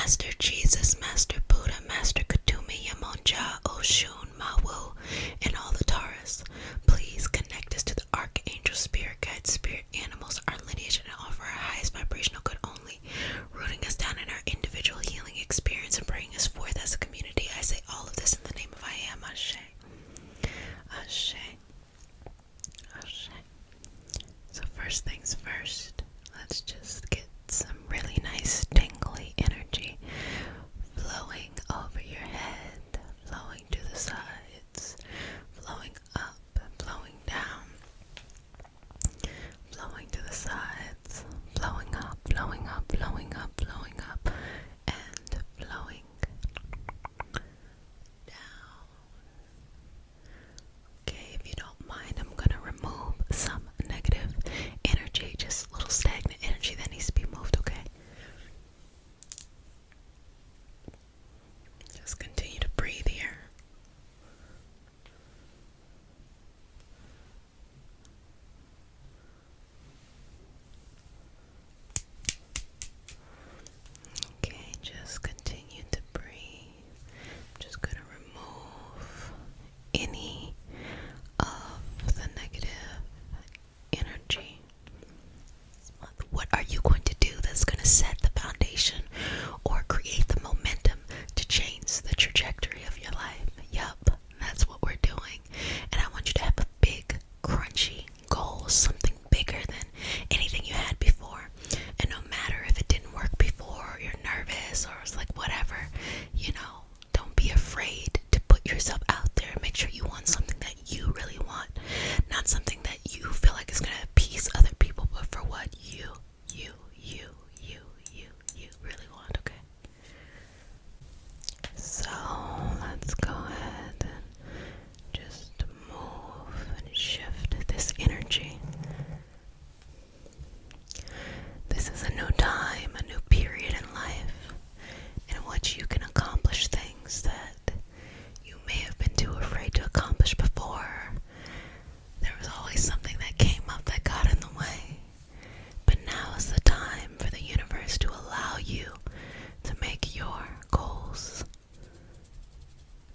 Master Jesus, Master Buddha, Master Kutumi, Yamonja, Oshun, Mawu, and all the Taurus. Please connect us to the Archangel, Spirit Guides, Spirit Animals, our lineage, and offer our highest vibrational good only, rooting us down in our individual healing experience and bringing us forth as a community. I say all of this in the name of I Am. Ashe. Ashe. Ashe. So first things first, let's just get some really nice tingly energy flowing over your head, flowing to the sides, flowing up and flowing down, flowing to the sides, flowing up, flowing up, flowing up, flowing up, and flowing down. Okay, if you don't mind, I'm gonna remove some negative energy, just little stagnant energy that needs to be moved, okay? Just continue to breathe here. Okay, just continue to breathe. I'm just gonna remove any of the negative energy. What are you going to do that's going to set the foundation or create the momentum to change the trajectory of your life? Yup, that's what we're doing. And I want you to have a big, crunchy goal, something bigger than anything you had before. And no matter if it didn't work before, or you're nervous, or it's like whatever, don't be afraid to put yourself out there. Make sure you want something that you really want, not something that you feel like is going to appease other people, but for what you really want, okay? So let's go ahead and just move and shift this energy. This is a new time, a new period in life in which you can accomplish things that you may have been too afraid to accomplish before. There was always something that came up that got in the way. But now is the time for the universe to allow you to make your goals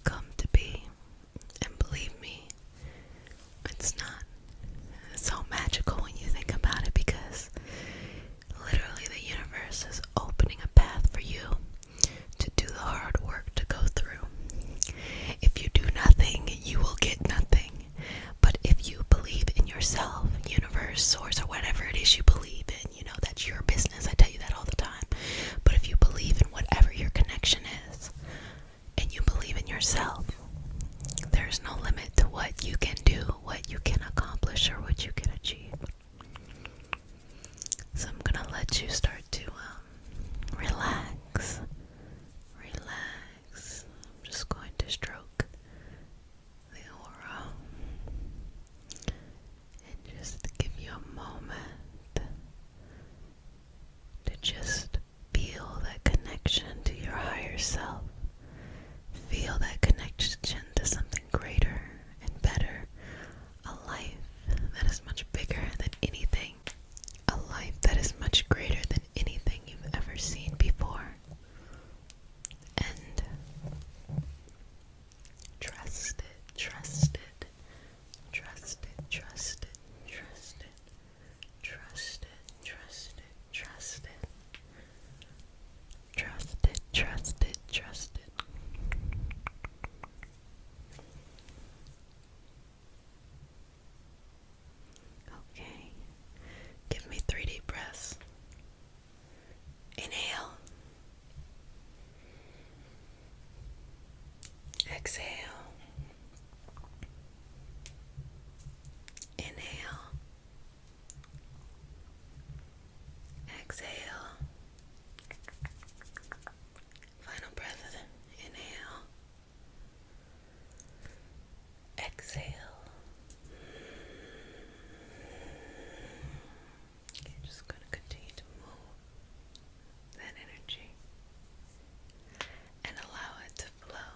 come to be. And believe me, it's not so magical when you think about it, because literally the universe is opening a path for you to do the hard work to go through. If you do nothing, you will get nothing. But if you believe in yourself, universe, source, or whatever it is you believe in, that's your business. I tell you that all the time. But if you believe in whatever your connection is, and you believe in yourself, there's no limit to what you can do, what you can accomplish, or what you can achieve. So I'm gonna let you start to relax. Relax. I'm just going to stroke the aura and just give you a moment to just feel that connection to your higher self. Feel that connection to something greater and better. A life that is much bigger than anything. A life that is much greater than anything you've ever seen before. And trust it, trust it, trust it, trust it, trust it, trust it, trust it, trust it, trust it, trust it, trust it. Okay, give me 3 deep breaths. Inhale. Exhale. Inhale. Exhale. Final breath. Inhale. Exhale. Okay, just going to continue to move that energy and allow it to flow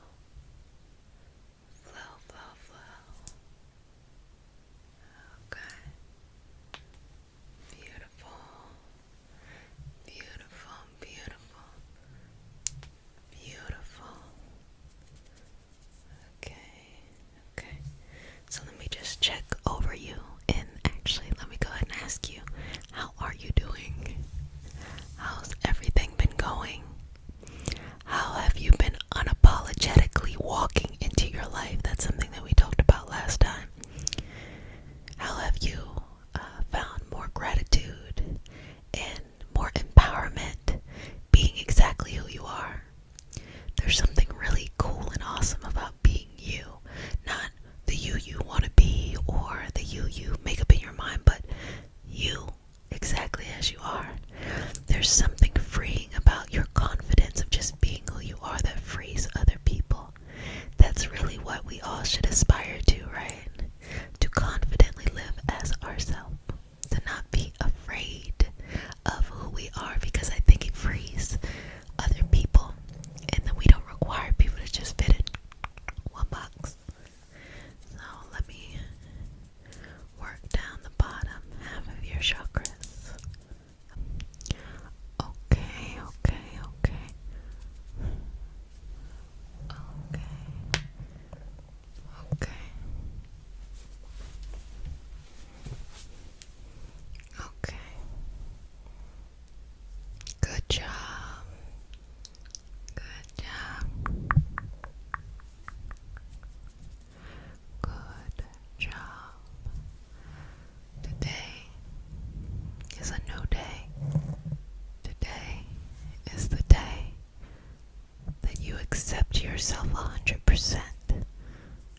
to yourself 100%,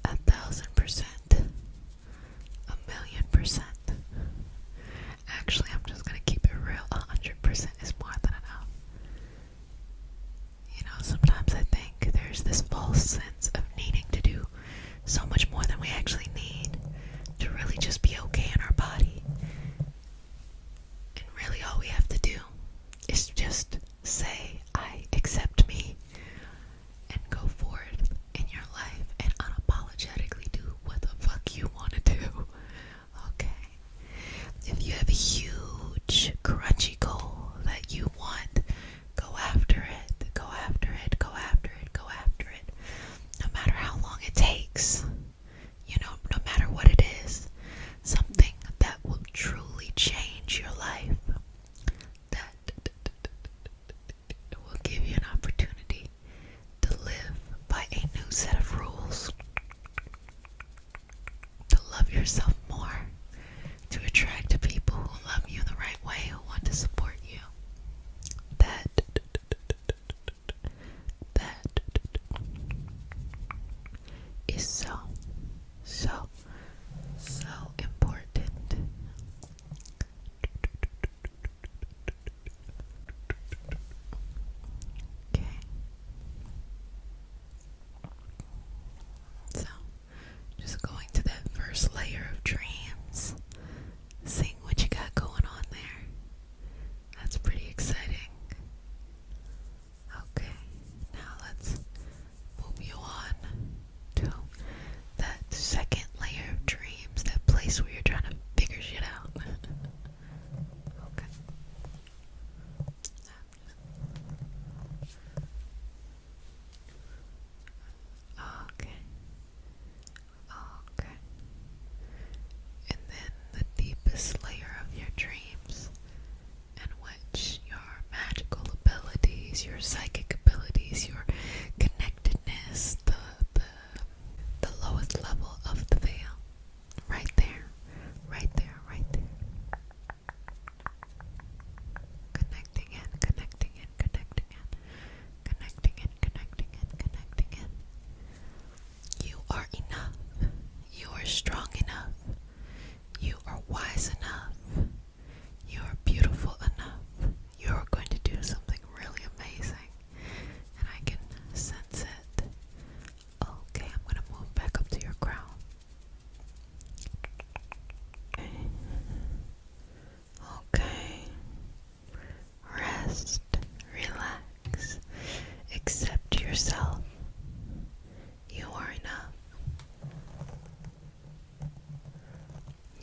1,000%, 1,000,000%. Actually, I'm just gonna keep it real. 100% is more than enough. You know, sometimes I think there's this false sense of needing to do so much more than we actually need to really just be okay in our body. And really all we have to do is just say, I accept me, and go forward in your life and unapologetically do what the fuck you want to do. Okay? If you have a huge, crunchy goal that you want, go after it, go after it, go after it, go after it. No matter how long it takes, you know, no matter what it is, something that will truly change your life, that will give you an opportunity to live by a new set of rules, to love yourself more, to attract people who love you the right way, who want to support you. That is so, so, so important. Okay. So, just going to that first layer of dreams, seeing what you got going on there. That's pretty exciting. Okay, now let's move you on to that second layer of dreams, that place where you're trying to figure shit out. Okay. Okay. Okay. And then the deepest layer of your dreams, in which your magical abilities, your psychic abilities, your connectedness, the lowest level of the veil. Right there. Right there, right there. Connecting in, connecting in, connecting in. Connecting in, connecting in, connecting in. You are enough. You are strong enough. You are wise enough. You are beautiful enough. You are going to do something really amazing. And I can sense it. Okay, I'm going to move back up to your crown. Okay. Okay. Rest. Relax. Accept yourself. You are enough.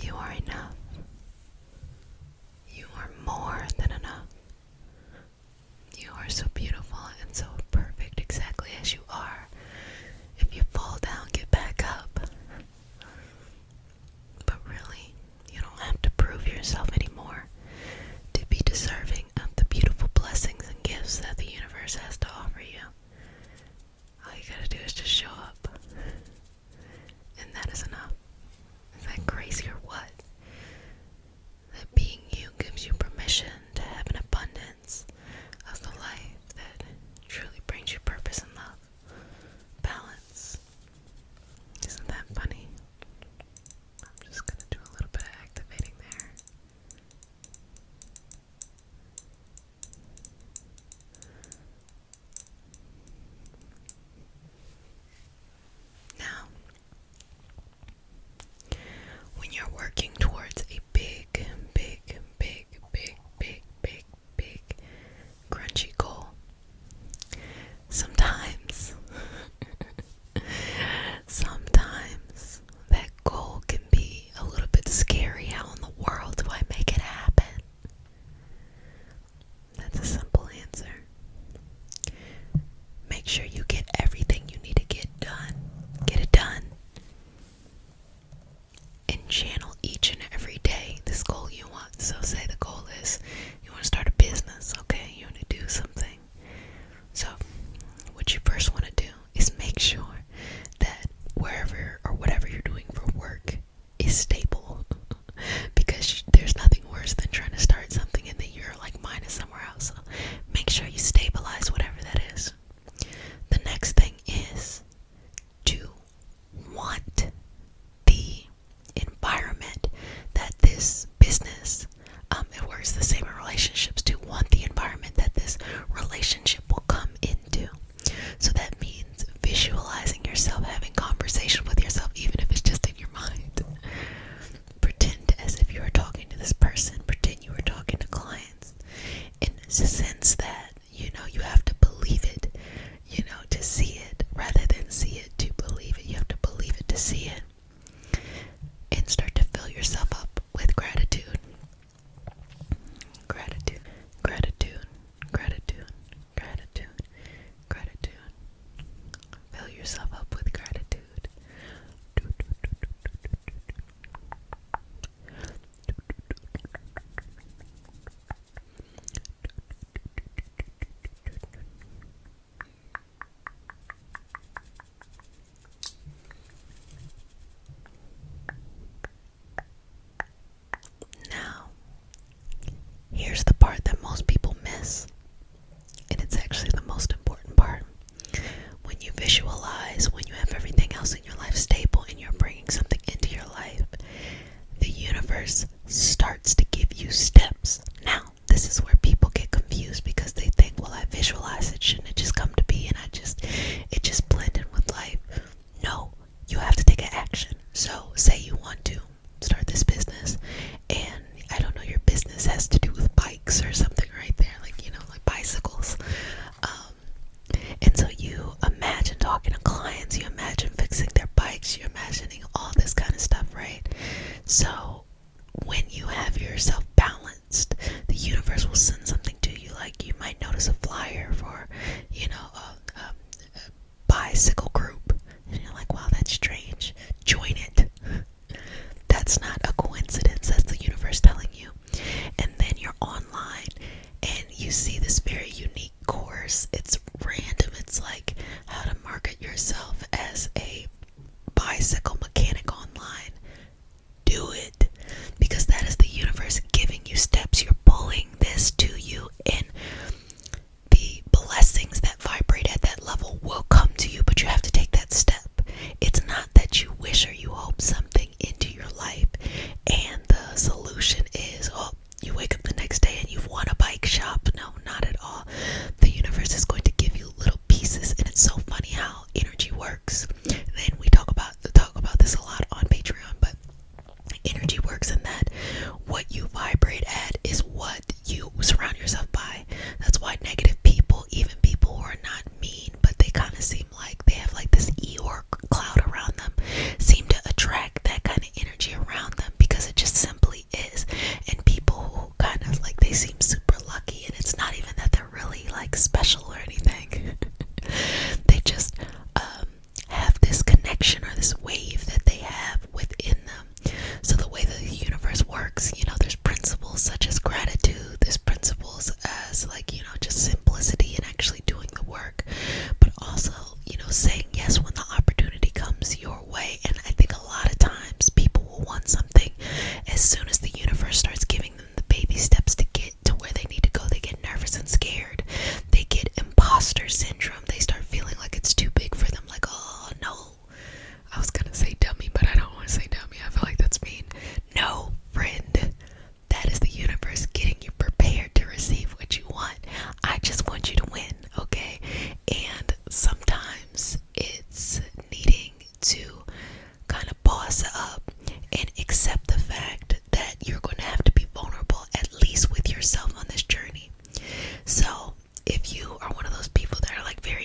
You are enough. You are more than enough. You are so beautiful and so perfect exactly as you are. If you fall down, get back up. But really, you don't have to prove yourself anymore to be deserving of the beautiful blessings and gifts that the universe has to offer you. All you gotta do is just show up. And that is enough. Is that crazy or what? That being you gives you permission to have an abundance of the life that truly brings you purpose and love. Balance. Isn't that funny? I'm just gonna do a little bit of activating there. Now, when you're working towards a big, crunchy goal, sometimes that goal can be a little bit scary. How in the world do I make it happen? That's a simple answer. Make sure you get everything you need to get done. Get it done. And channel each and every day this goal you want. So say the goal is you want to start a business, okay? You want to do something. So what you first want to do is make sure that wherever or whatever you're doing for work is stable. Because there's nothing worse than trying to start something and then you're like mine is somewhere else. So make sure you stabilize whatever that is. The random. It's like how to market yourself as a bicycle mechanic online. Do it, because that is the universe giving you steps. You're pulling this to you, and the blessings that vibrate at that level will come to you, but you have to take that step. It's not that you wish or you hope something into your life and the solution is, oh, you wake up the next day and you've won a bike shop. No, not at all. The universe is going to give you little pieces, and it's so funny how energy works. And then we talk about this a lot on Patreon, but energy works in that what you vibrate at is what you surround yourself by. That's why negative people, even people who are not mean, but they kind of seem like they have like this Eeyore cloud around them, seem to attract that kind of energy around them, because it just simply is. And people who kind of like, they seem super lucky, and it's not even that they're really like special or anything. They just have this connection or this wave that they have within them. So the way that the universe works, there's principles such as gratitude, there's principles as like, just simplicity and actually doing the work, but also, saying yes when the opportunity comes your way. And I think a lot of times people will want something, as soon as the universe starts giving them the baby steps to get to where they need to go, they get nervous and scared. They get imposter syndrome. They start feeling like it's too big for them, like, oh no, I was gonna say dummy, but I don't want to say dummy. I feel like that's mean. No, friend, that is the universe getting you prepared to receive what you want. I just want you to win, okay? And sometimes it's needing to kind of boss up and accept the fact that you're going to have to be vulnerable, at least with yourself, on this journey. So if you are one of those people that are like very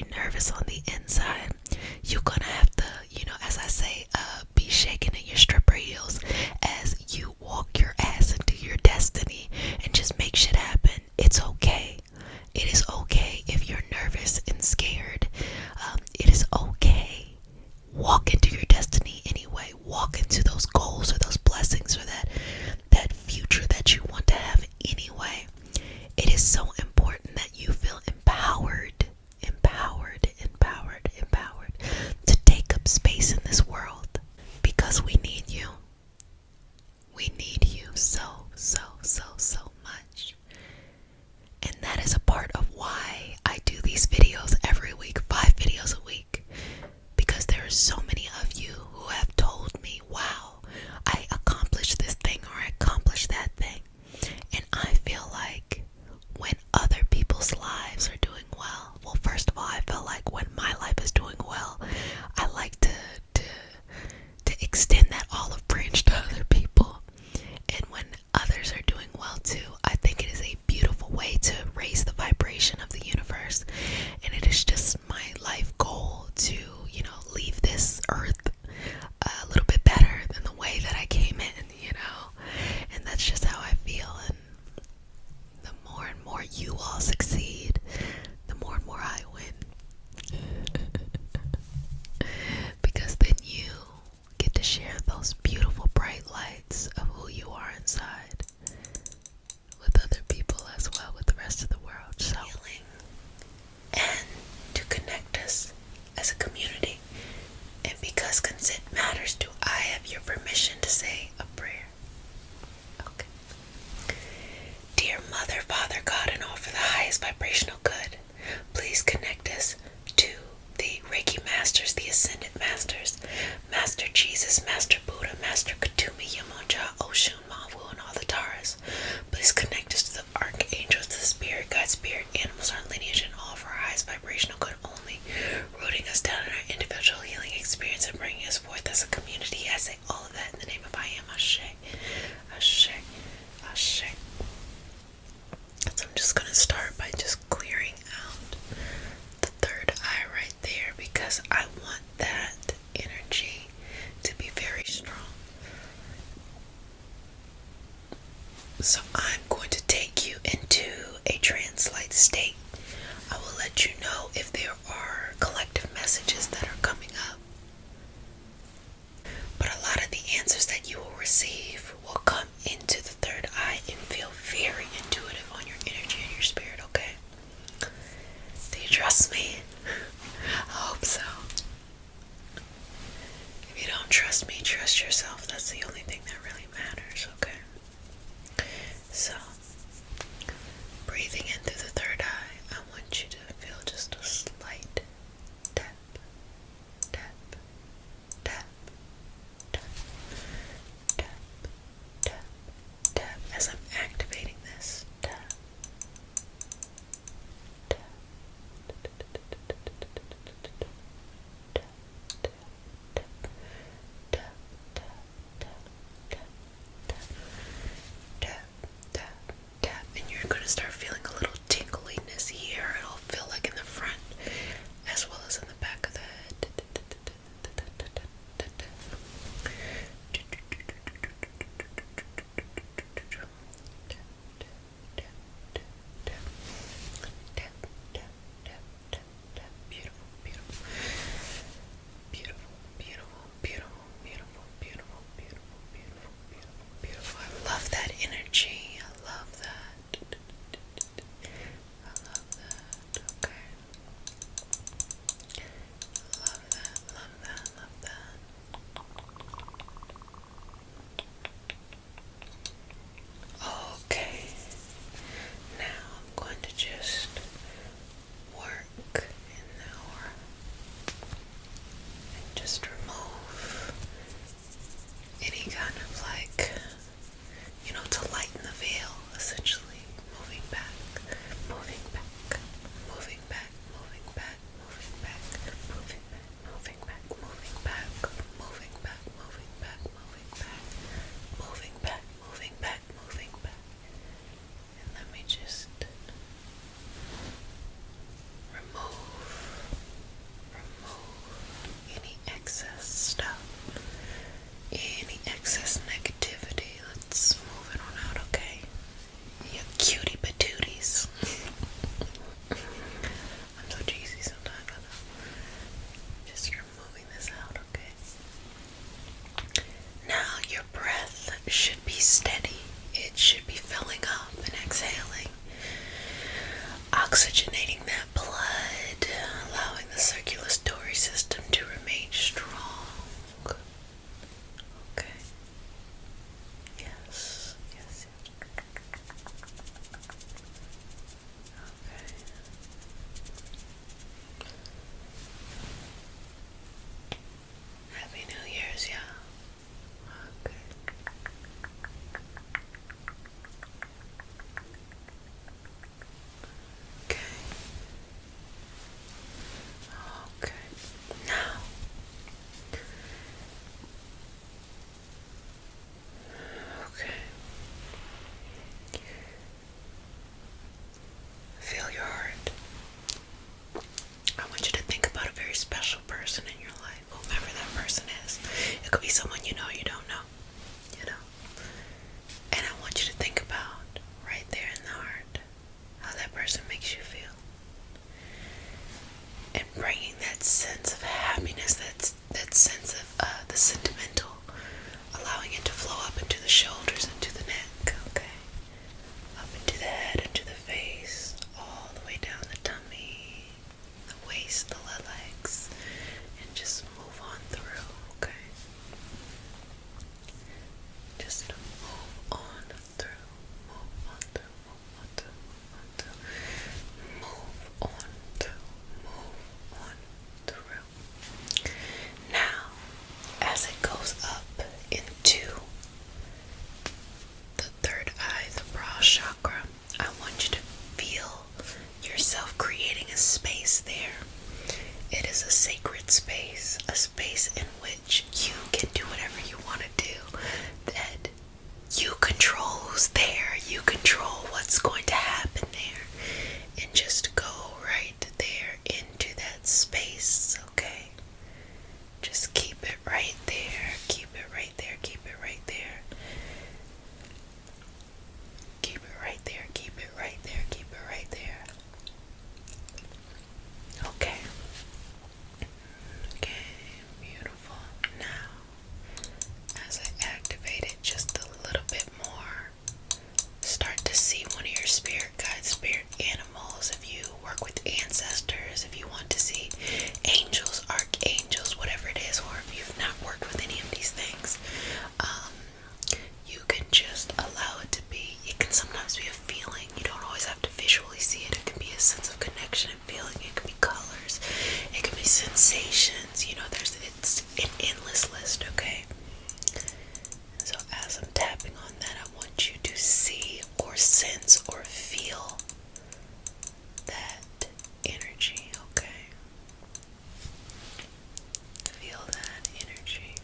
trust yourself. That's the only thing that really matters, okay? So, breathing in through the third eye, I want you to feel just a slight tap, tap, tap, tap, tap, tap, tap, as I'm activating this. Tap, tap, tap, and you're going to start feeling a little tingliness here. It'll feel like in the front as well as in the back of the head. Beautiful, beautiful, beautiful, beautiful, beautiful, beautiful, beautiful, beautiful, beautiful, beautiful, beautiful. I love that energy. I love that. I love that. Okay. Love that, love that, love that. Okay. Now I'm going to just work in our and just remove any kind of to lighten the veil, essentially. Moving back, moving back, moving back, moving back, moving back, moving back, moving back, moving back, moving back, moving back, moving back, moving back, moving back, moving back. And let me just remove any excess stuff, any excess negativity. Let's move it on out, okay? You cutie patooties. I'm so cheesy sometimes, I know. Just removing this out, okay? Now your breath should be steady. It should be filling up and exhaling, oxygenating that blood, allowing the circulatory system to remain strong. Okay. Yes, yes, yes. Okay. Happy New Year's, y'all. Okay. Okay. Okay. Now, okay. Feel your heart. I want you to think about a very special person in your life, whomever that person is. It could be someone you know or you don't know, And I want you to think about, right there in the heart, how that person makes you feel. And bringing that sense of happiness, that sense of the sentimental, allowing it to flow up into the shoulders, into the neck, okay? Up into the head, into the face, all the way down the tummy, the waist, the legs, and just move on through, okay? Just move on through, move on through, move on through, move on through, move on through, move on sensations. It's an endless list, okay? So as I'm tapping on that, I want you to see or sense or feel that energy, okay? Feel that energy.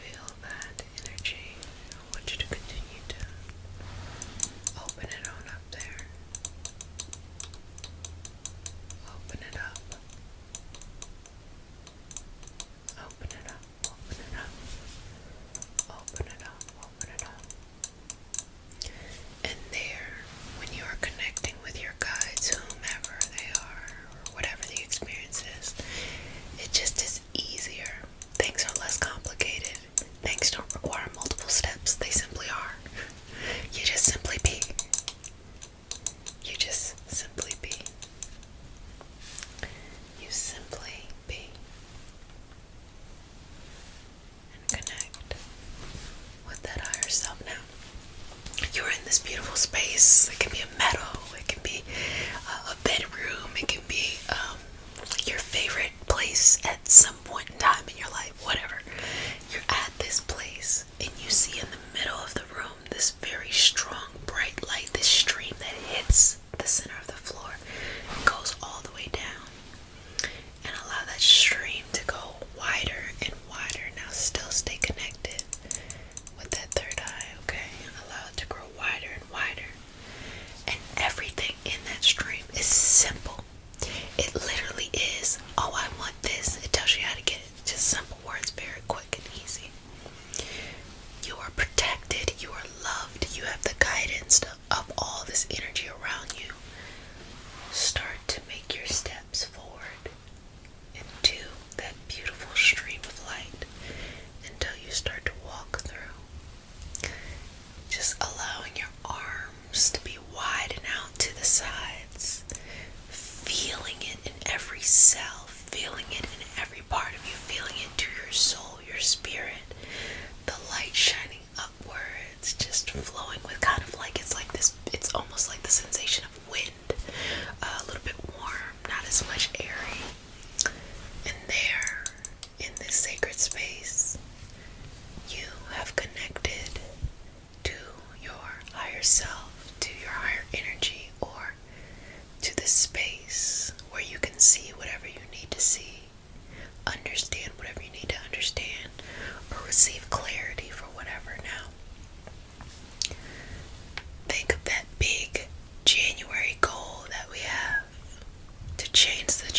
Feel that energy. I want you to continue to open it on up there. Open it up. Open it up. Open it up. Open it up. Open it up. And there, when you are connecting with your guides, whomever they are, or whatever the experience is, it just is easier. Things are less complicated. Things don't require multiple steps. They simply are. You just simply be. You just simply be. You simply be. And connect with that higher self now. You're in this beautiful space. It can be a meadow. It can be a bedroom. It can be your favorite place at some point in time in your life. Whatever. You're at this place and you see in the middle of the room this very strong, bright light, this stream that hits the center of the floor and goes all the way down. And allow that stream to go wider and wider. Now still stay connected with that third eye, okay? Allow it to grow wider and wider. And everything in that stream is simple. It literally is, oh, I want this. It tells you how to get it. Just simple words, very quick and easy. You are protected. You are loved. You have the guidance of all this energy around you. Start to make your steps forward into that beautiful stream of light until you start to walk through. Just allowing your arms to be wide and out to the sides. Feeling it in every cell. Feeling it in every part of you. Feeling it to your soul, your spirit. The light shining upwards. Just flowing with kind of like, it's like this, it's almost like the sensation of wind. A little bit warm, not as much airy. And there, in this sacred space, you have connected to your higher self, to your higher energy, or to this space where you can see whatever you need to see, understand whatever you need to understand, or receive clarity for whatever. Now, think of that big January goal that we have to change the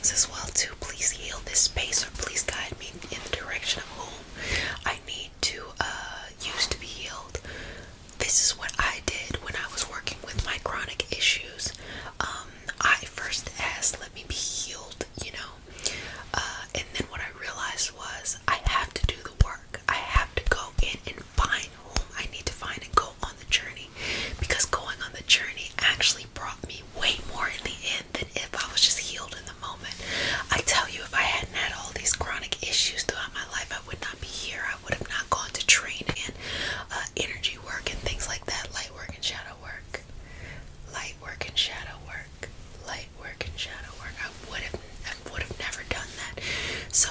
things as well too. Please heal this space, or please guide me in the direction of whom I need to use to be healed. This is what I did when I was working with my chronic issues. I first asked, let me be healed, and then what I realized was I have to do the work. I have to go in and find whom I need to find and go on the journey, because going on the journey actually brought me way more in the end than if I was just healed in the moment. I tell you, if I hadn't had all these chronic issues throughout my life, I would not be here. I would have not gone to train in energy work and things like that, light work and shadow work. Light work and shadow work. Light work and shadow work. I would have never done that. So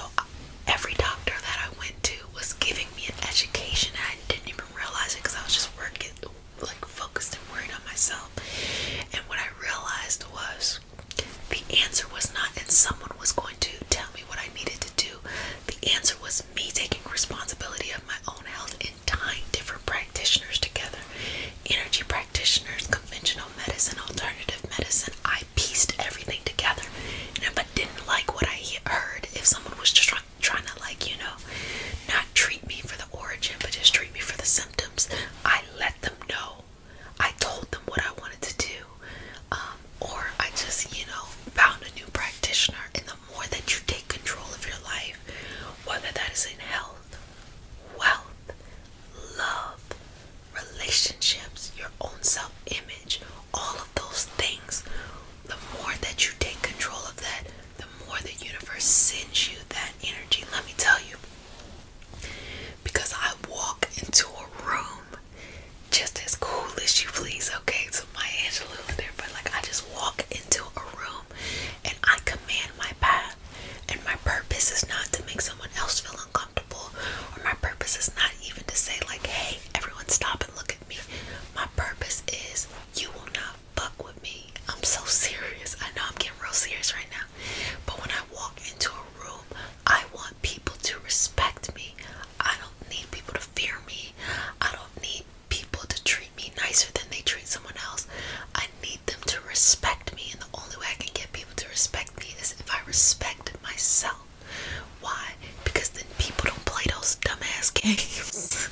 every doctor that I went to was giving me an education, and I didn't even realize it because I was just working, like focused and worried on myself. And what I realized was the answer was not, and someone was going to tell me what I needed to do. The answer was me taking responsibility of my own health and tying different practitioners together. Energy practitioners, conventional medicine, alternative medicine. I pieced everything together. And if I didn't like what I heard, if someone was just trying to not treat me for the origin, but just treat me for the symptoms, I let them know. I told them what I wanted to do. Or I just, found a new practitioner. And the more that you take control of your life, whether that is in health, wealth, love, relationships, your own self-image, all of those things, the more that you take control of that, the more the universe sends you that energy. Let me tell you, because I walk into a room just as cool as you please, okay? So my Angelou there, but I just walk into a room and I command my path. And my purpose is not to make someone else feel uncomfortable, or my purpose is not even to say hey, everyone stop and look at me. My purpose is, you will not fuck with me. I'm so serious. I know I'm getting real serious right now. But when I walk into a room, I want people to respect me. I don't need people to fear me. I don't need people to treat me nicer than they treat someone else. I need them to respect me, and the only way I can get people to respect me is if I respect myself. Why? Because then people don't play those dumbass games.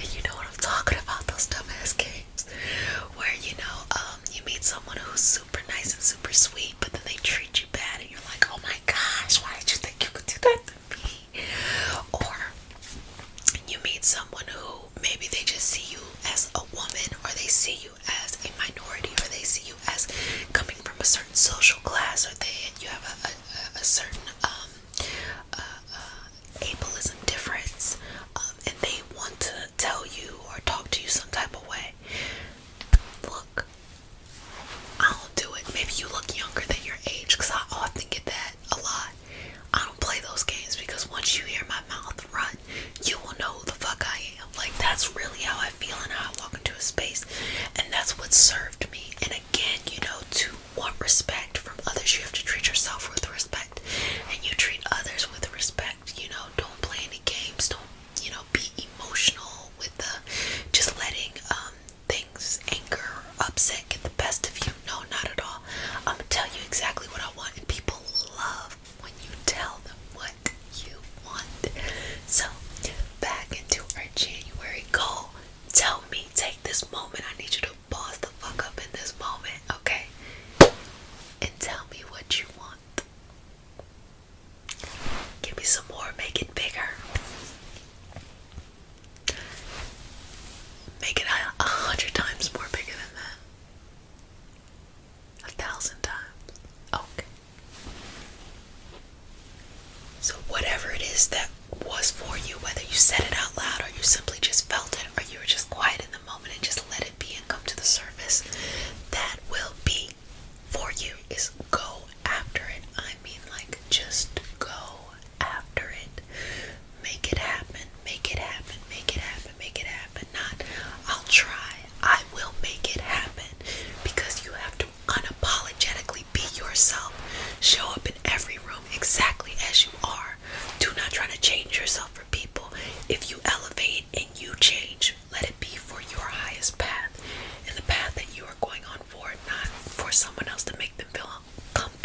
And you know what I'm talking about, those dumbass games where you meet someone who's super nice and super sweet, but then they treat you bad and you're like, oh my gosh, why did you think you could do that to me? Or you meet someone who maybe they just see you as a woman, or they see you as a minority, or they see you as coming from a certain social class, or you have a certain ableism difference, and they want to tell you or talk to you some type of way. Look, I don't do it. Maybe you look younger than your age, because I often get that a lot. I don't play those games, because once you hear my mouth run, you will know who the fuck I am. That's really how I feel and how I walk into a space, and that's what served me. And again, to want respect from others, you have to treat yourself with respect, and you treat others with respect. Don't play any games. Don't be emotional with just letting things, anger, upset get the best of you. No, not at all. I'm gonna tell you exactly what I want, and people love when you tell them what you want. So back into our January goal. Tell me, take this moment. I need you to pause the fuck up in this moment, okay? And tell me what you want. Give me some more. Make it bigger. Make it 100 times more bigger than that. 1,000 times. Okay. So whatever it is that was for you, whether you said it out loud or you simply just felt it, or you were just quiet in the moment and just let it be and come to the surface, that will be for you. Is go after it. I mean, just go after it. Make it happen. Make it happen. Make it happen. Make it happen. Not, I'll try. I will make it happen. Because you have to unapologetically be yourself. Show up in every room exactly as you are. Do not try to change yourself for people. If you elevate and you change, let it be for your highest path, and the path that you are going on for, not for someone else to make them feel comfortable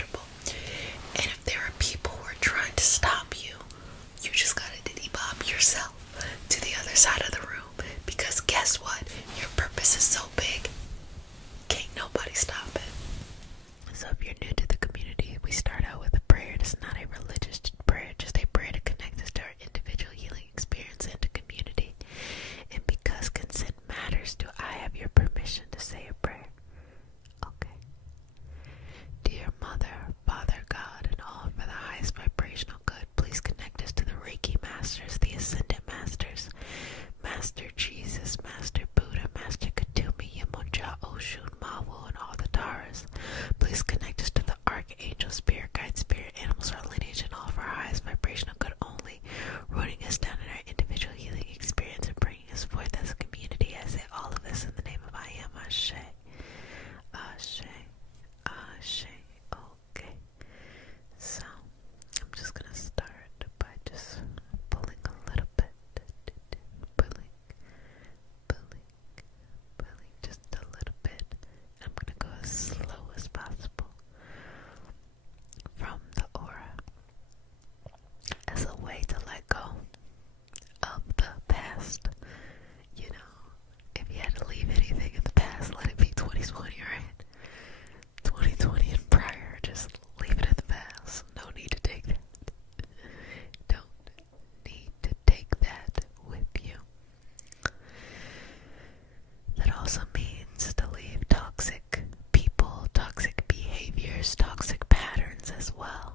those toxic patterns as well.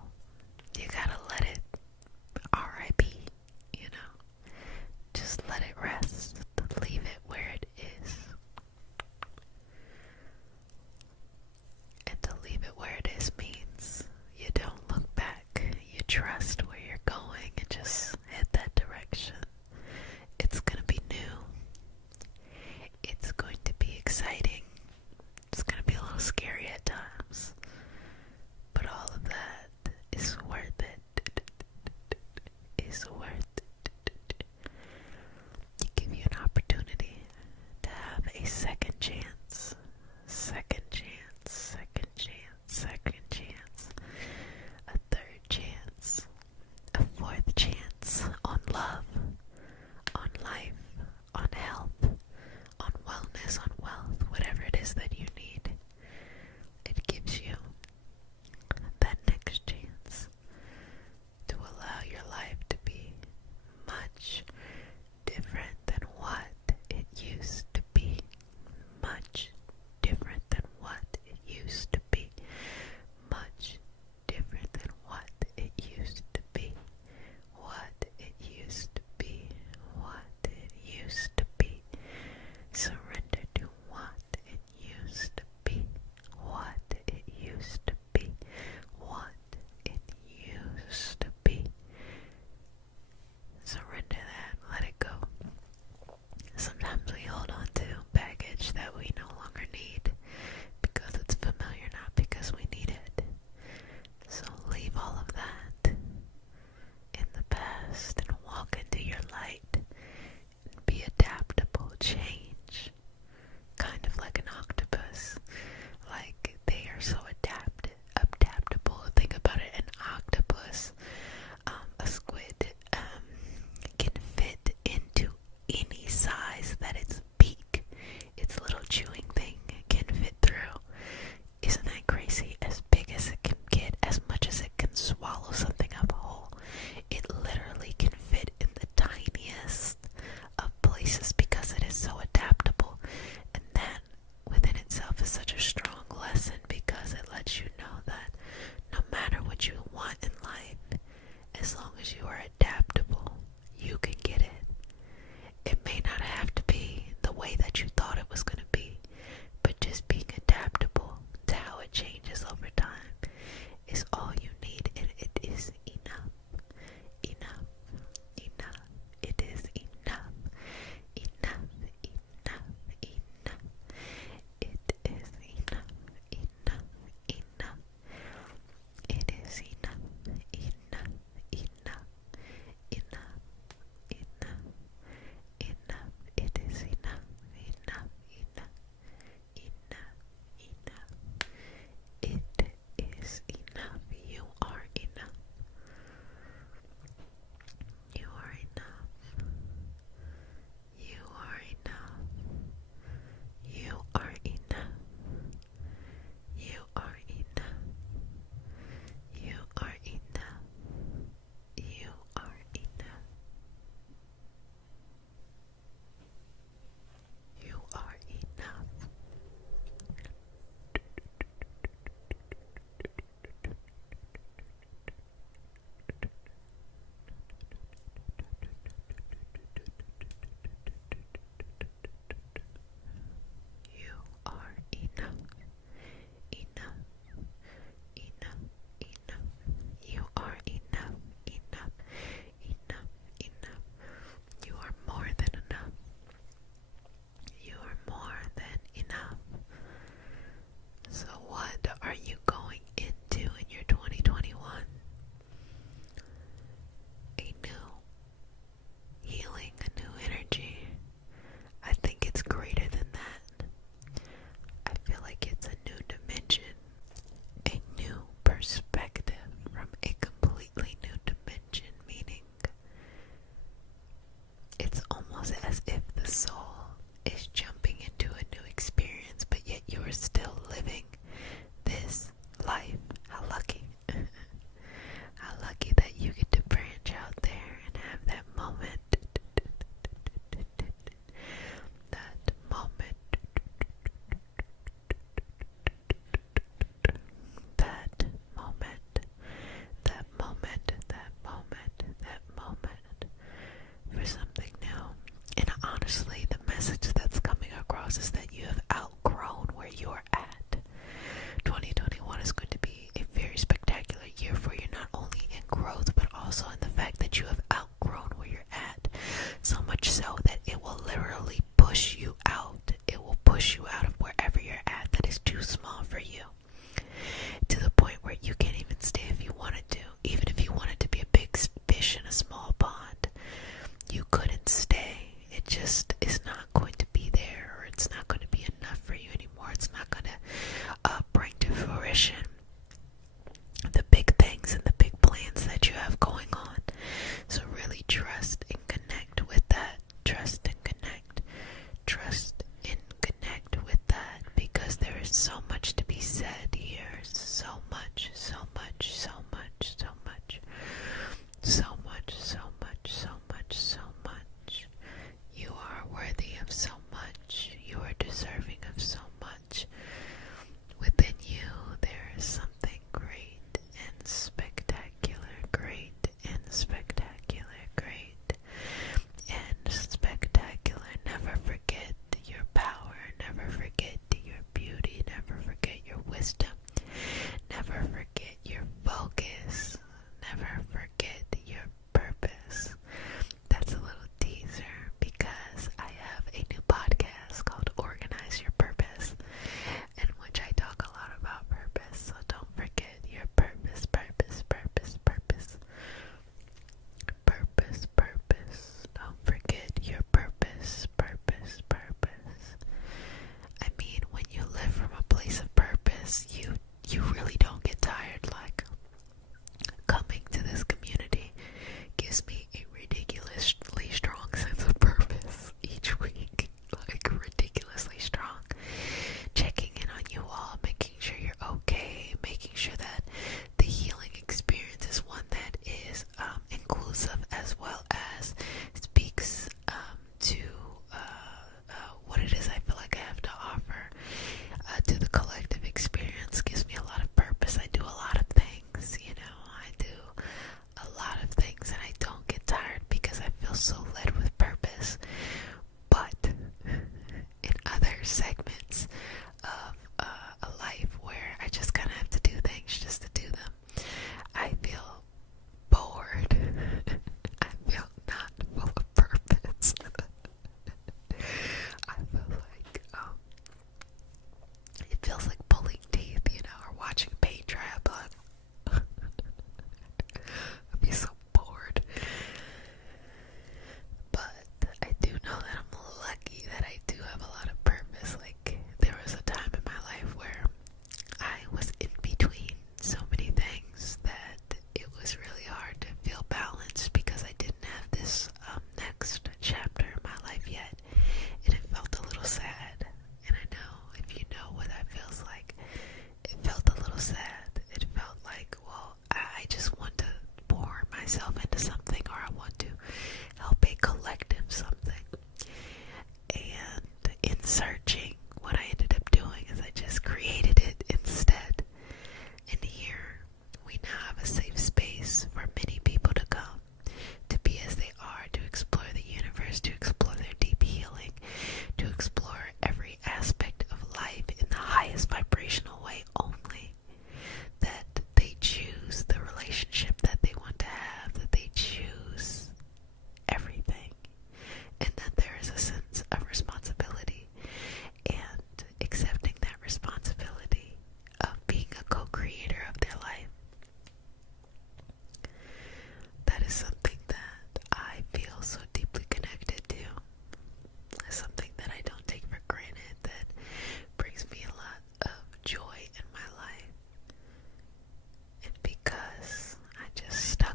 You gotta let it RIP, you know. Just let it rest. Leave it where it is. And to leave it where it is means you don't look back. You trust where you're going and just head that direction. It's gonna be new. It's going to be exciting. It's gonna be a little scary at times. But all of that is worth it. Is worth it. To give you an opportunity to have a second chance. Second chance, second chance, second chance. A third chance.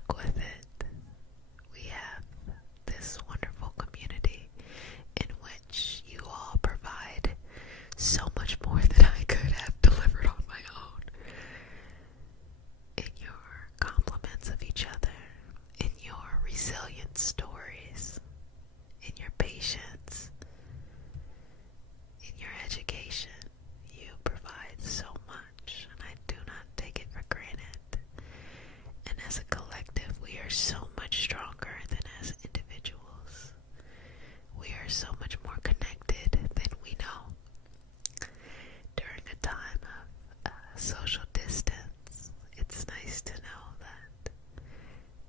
stuck with it. We have this wonderful community in which you all provide so much more than I could have delivered on my own. In your compliments of each other, in your resilient stories, in your patience, in your education, you provide so much, and I do not take it for granted. And as a collective, we are so much stronger than as individuals. We are so much more connected than we know. During a time of social distance, it's nice to know that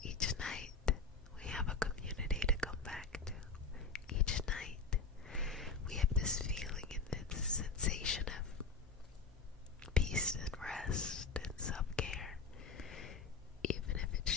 each night we have a community to come back to. Each night we have this feeling and this sensation of peace and rest and self-care, even if it's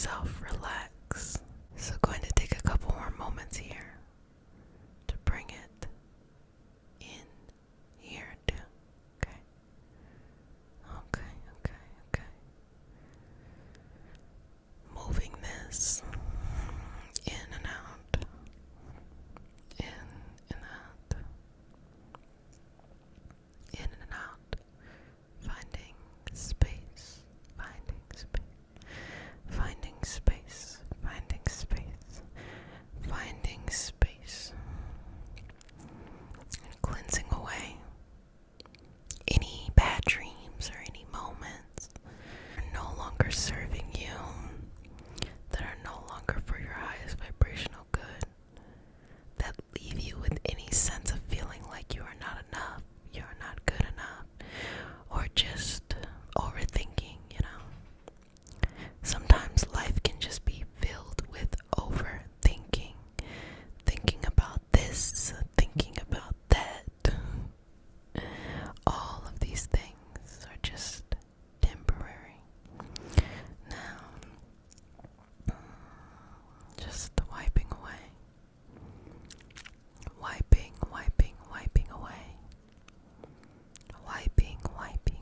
yourself relax. So going to take a couple more moments here to bring it in here too. Okay. Okay. Moving this in and out. In and out. In and out. Finding space. Finding space. Finding space. Finding space. Finding space. And cleansing away any bad dreams or any moments that are no longer serving you, that are no longer for your highest vibrational good, that leave you with any sense of feeling like you are not enough, you are not good enough, or just overthinking, Sometimes life can just be filled with overthinking, thinking about this, thinking about that. All of these things are just temporary. Now, just wiping away. Wiping away. Wiping away. Wiping away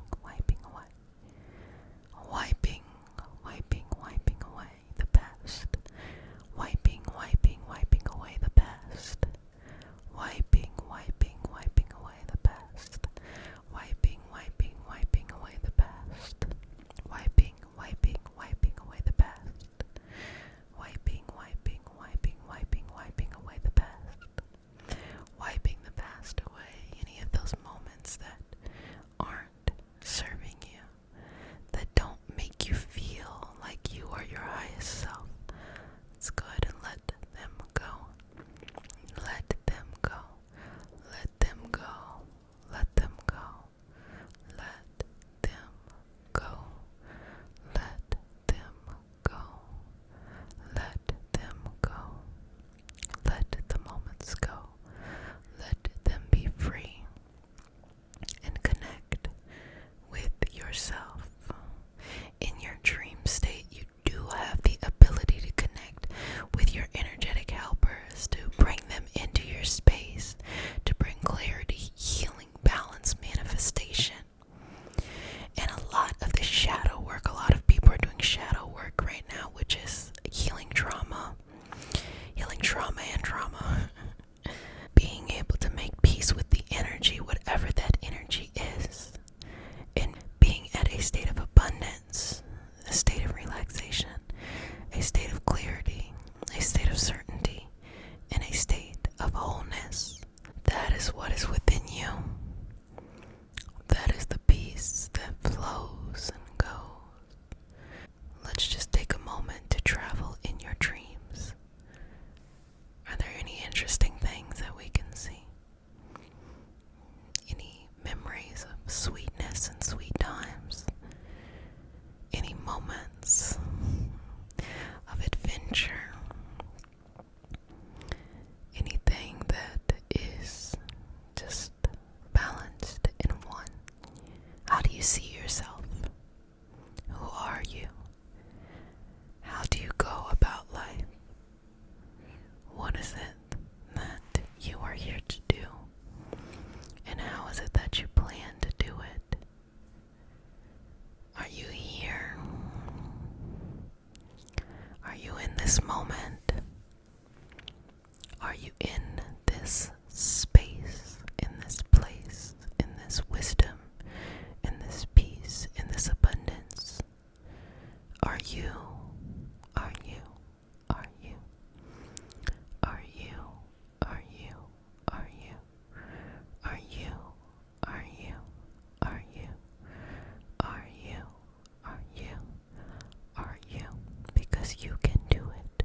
the past. Wiping away the past. Wiping away the past. Wiping away the past. Wiping away the past. Wiping away the past. Wiping the past away, any of those moments that aren't serving you, that don't make you feel like you are your highest self. Let's go ahead and let them go. Let them go. Let them go. Let them go. Let them go. Let them go. Let them go. Let the moments go. Let them be free and connect with yourself. In your dream state, you do have the ability to connect with your energetic helpers, to bring them into your space, to bring clarity, healing, balance, manifestation. And a lot of the shadow work, a lot of people are doing shadow work right now, which is healing trauma and trauma. Being able to make peace with the energy, whatever that energy is, and being at a state of abundance, a state of relaxation, a state of clarity, a state of certainty, and a state of wholeness. That is what is within you. That is the peace that flows and goes. Let's just take a moment to travel in your dreams. Are there any interesting things that we can see? Any memories of sweetness and sweet times? Any moments of adventure? Anything that is just balanced in one? How do you see yourself? Who are you? How do you go about life? What is it that you are here to do? And how is it that you plan to do it? Are you here? Are you in this moment? Are you in this space, in this place, in this wisdom, in this peace, in this abundance? Are you? Are you? Are you? Are you? Are you? Are you? Are you? Are you? Are you? Are you? Are you? Are you? Because you can do it.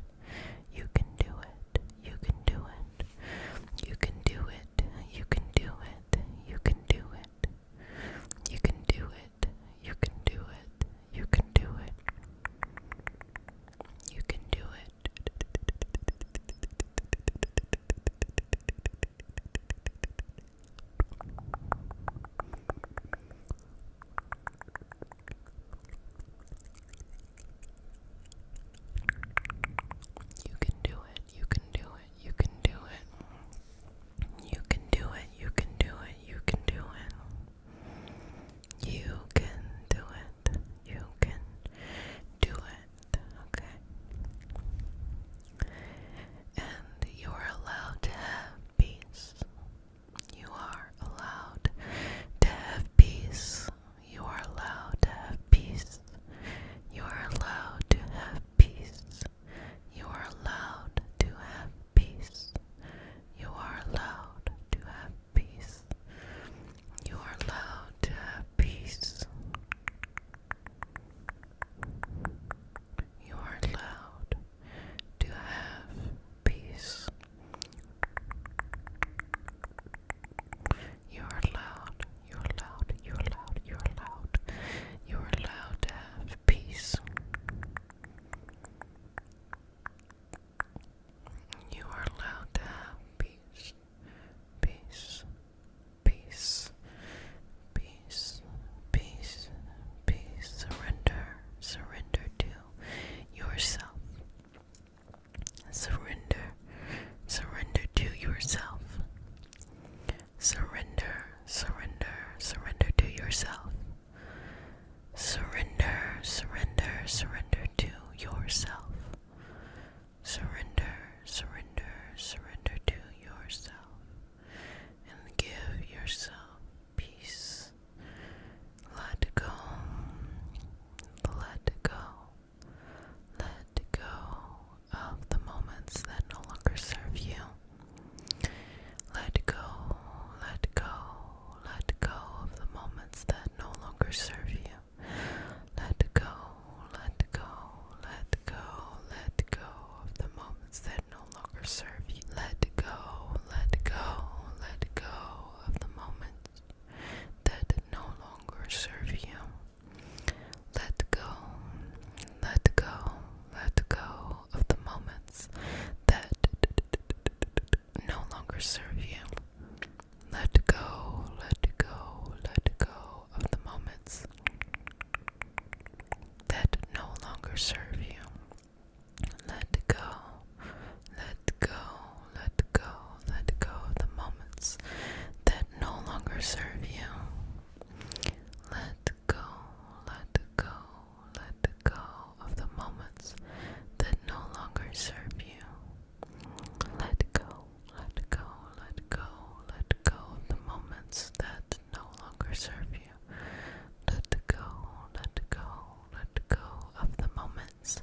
surrender to yourself. Surrender, surrender, surrender to yourself. And give yourself peace. Let go. Let go. Let go of the moments that no longer serve you. Let go, let go, let go of the moments that no longer serve you. Let go, let go, let go, let go of the moments that no longer serve you. Let go, let go, let go of the moments that no longer serve you. Let go, let go, let go of the moments that no longer serve you. Let go, let go, let go of the moments that no longer serve you. Let go, let go, let go, let go of the moments that no longer serve you. Let go, let go, let go of the moments that no longer serve you. Let go, let go, let go, let go of the moments that no longer serve you. Let go, let go, let go of the moments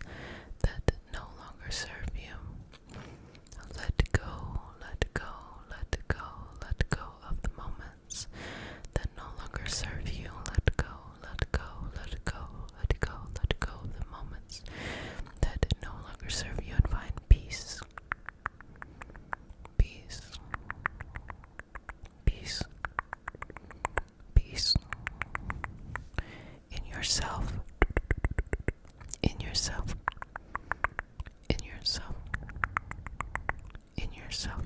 that no longer serve you. Let go, let go, let go, let go of the moments that no longer serve you. Let go, let go, let go, let go, let go of the moments that no longer serve you, and find peace. Peace. Peace. Peace. In yourself. In yourself. In yourself. In yourself.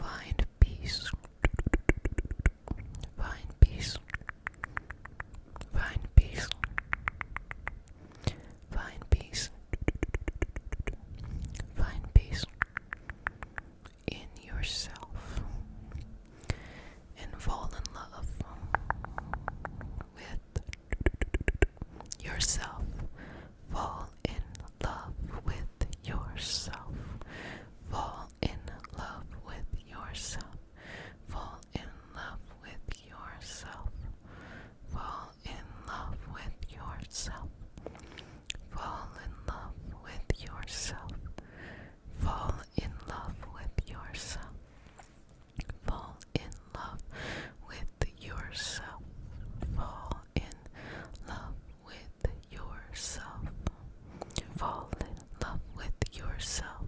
Find peace. Find peace. Find peace. Find peace. Find peace in yourself. And fall in love with yourself. Fall in love with yourself. Fall in love with yourself. Fall in love with yourself. Fall in love with yourself. Fall in love with yourself. Fall in love with yourself. Fall in love with yourself. Fall in love with yourself. Fall in love with yourself.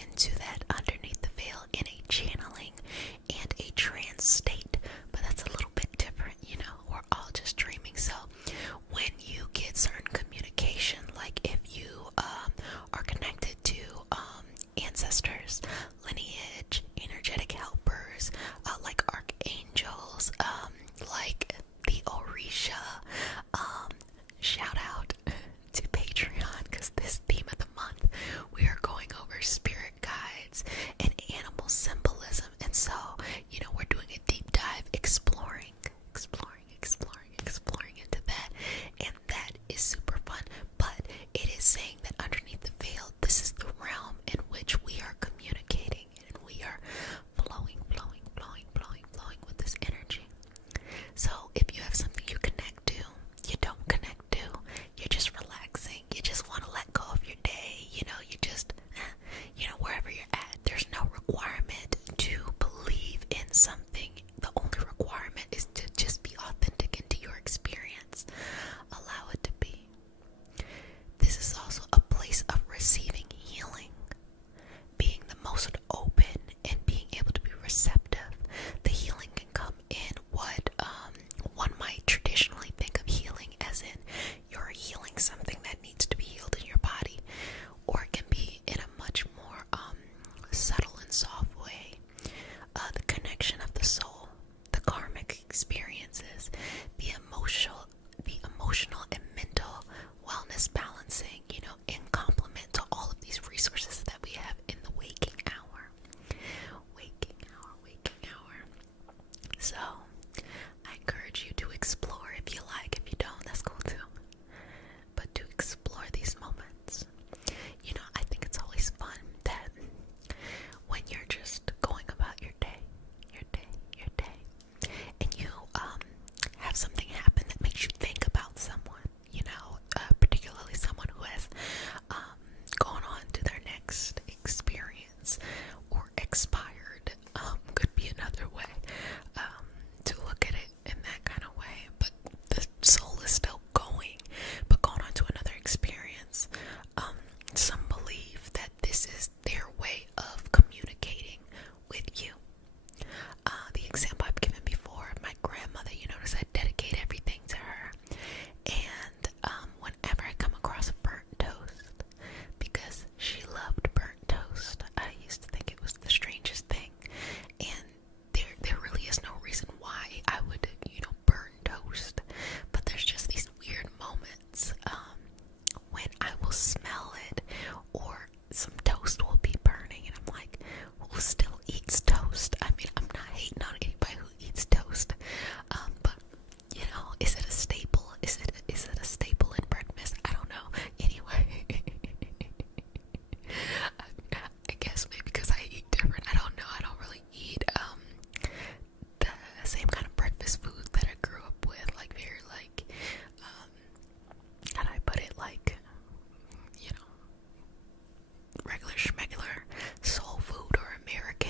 into that underneath the veil in a channeling and a trance state, but that's a little bit different, we're all just dreaming. So when you get certain communication, like if you are connected to ancestors, lineage, energetic helpers, like archangels, like the Orisha, shout out to Patreon, because this theme of the month we are going over spirit guides and animal symbolism. And so we're doing a deep dive, exploring into that, and that is super fun. But it is saying that underneath the veil, this is the realm in which we are communicating, and we are flowing with this energy. So if you have something you connect to, you don't connect to, you're just relaxing, you just want to let go of your day, you just, wherever you're at, there's no requirement to believe in something. The only requirement is to just be authentic into your experience. Allow it to be. This is also a place of receiving healing, being the most open and being able to be receptive. The healing can come in what one might traditionally think of healing as in you're healing something that needs to be healed in your body, or it can be in a much more subtle and soft way. The connection of the soul, the karmic experiences, the emotional and mental wellness balancing, in complement to all of these resources that we have in the waking hour. So I encourage you to explore if you like. If you don't, that's cool too. But to explore these moments. I think it's always fun that when you're just going about your day, and you have something happen that makes you think about someone, particularly someone who has gone on to their next experience or expired, could be another way to look at it in that kind of way. But the soul is still going, but gone on to another experience. Some believe that this is their way of communicating with you. The example I've given before, my grandmother, you notice I dedicate everything to her. And whenever I come across burnt toast, because she loved burnt toast, I used to think it was the strangest thing. And there really is no reason why I would, burn toast. But there's just these weird moments when I will smell it, or some toast will be burning, and I'm like, who still eats toast? I mean, I'm not hating on anybody who eats toast, but is it a staple? Is it a staple in breakfast? I don't know. Anyway, I guess maybe because I eat different. I don't know. I don't really eat the same kind of breakfast food that I grew up with, like very how do I put it, regular schmegular soul food or American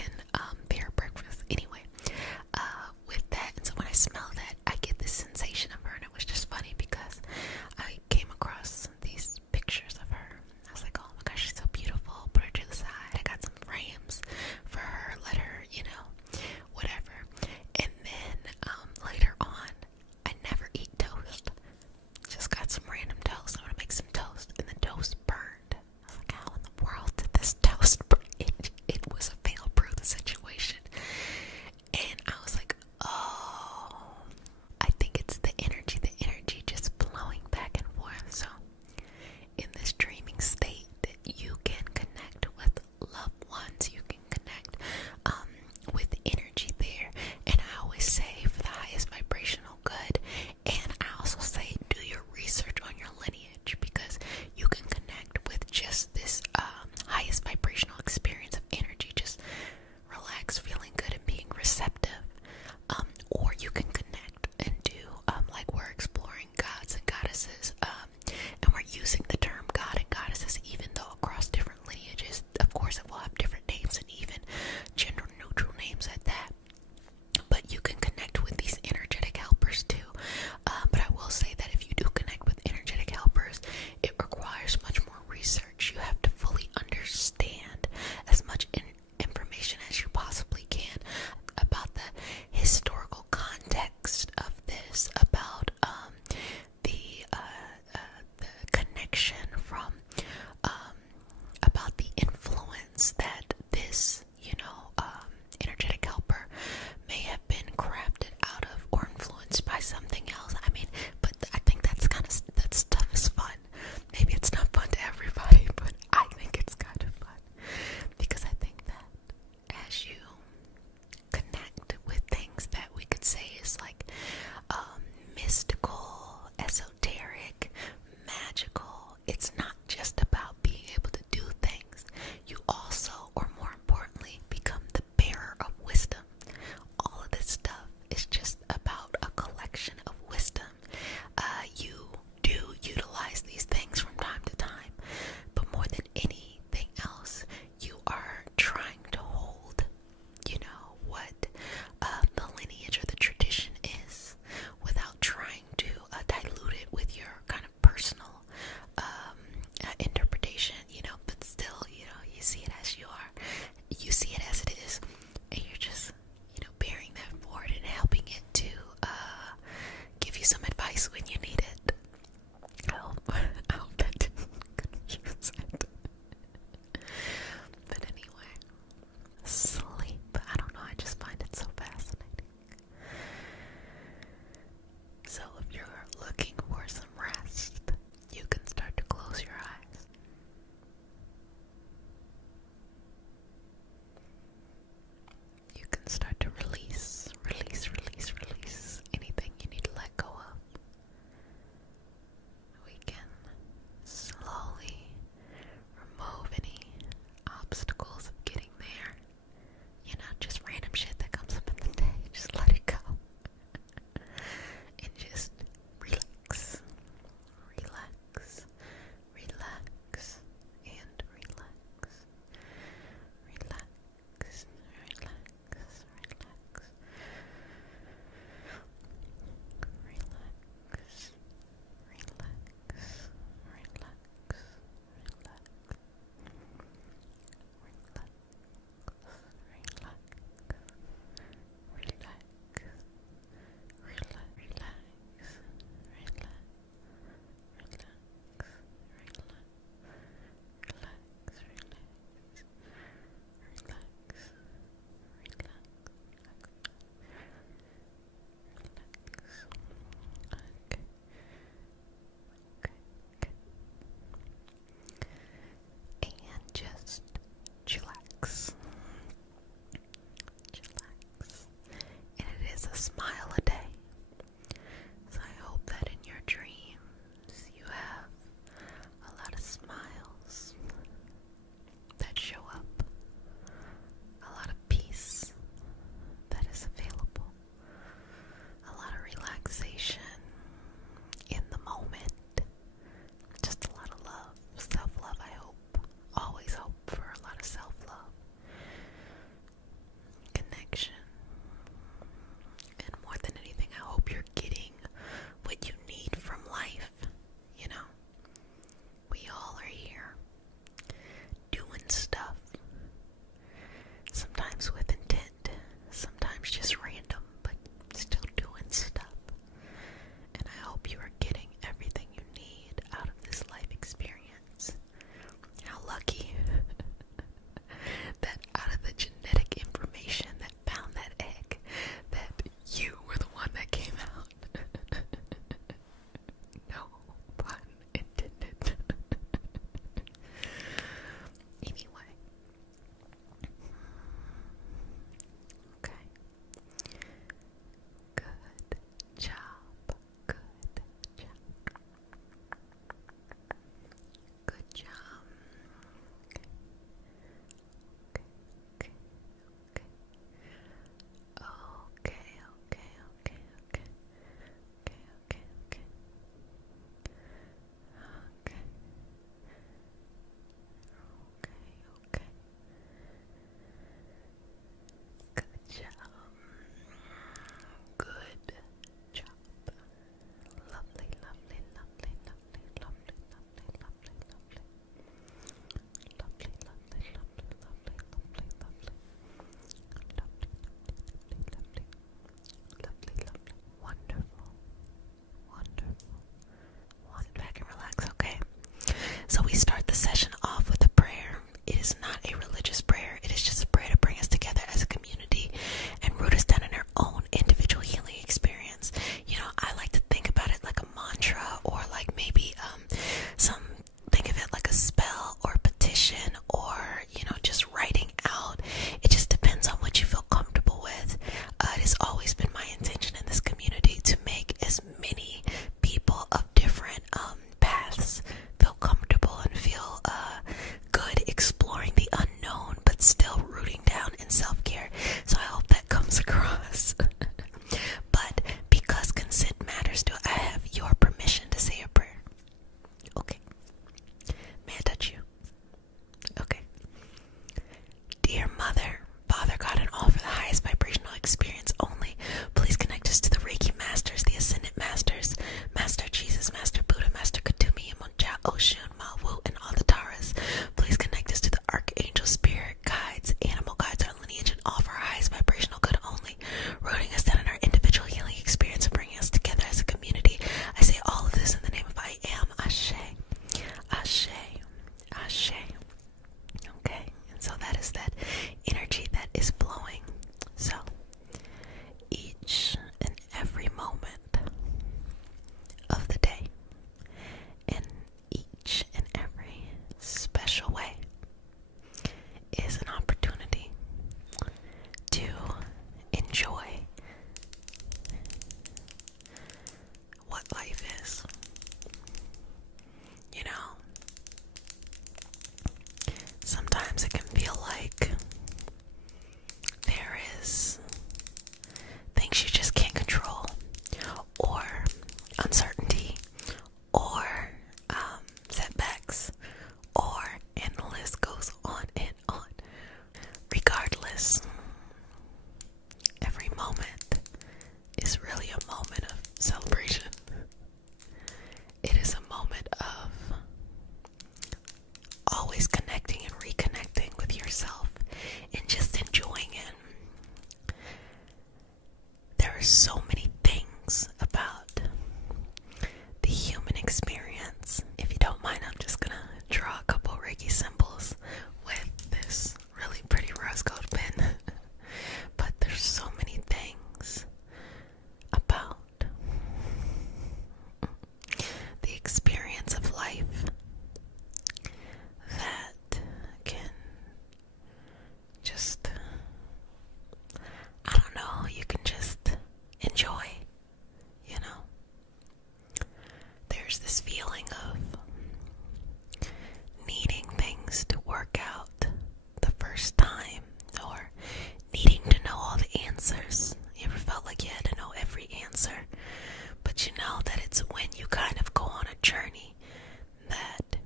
chance that this, energetic helper may have been crafted out of or influenced by something else. I mean, but I think that stuff is fun. Maybe it's not fun to everybody, but I think it's kind of fun because I think that as you connect with things that we could say is like mystical, esoteric, magical, it's not just about being able to do things. You also is that energy that is flowing. So each and every moment of the day, in each and every special way, is an opportunity to enjoy what life is. You know, sometimes it can feel like there is things you just can't control, or uncertainty, or setbacks, and the list goes on and on. Regardless, every moment is really a moment of celebration. It is a moment of always connecting and reconnecting with yourself and just enjoying it. There are so many things about the human experience. If you don't mind, I'm just gonna draw a couple Reiki symbols with this really pretty rose gold pen. But there's so many things about the experience of life that can just, I don't know, you can just enjoy, you know. There's this feeling of needing things to work out the first time, or needing to know all the answers. You ever felt like you had to know every answer? But you know that it's when you kind of go on a journey that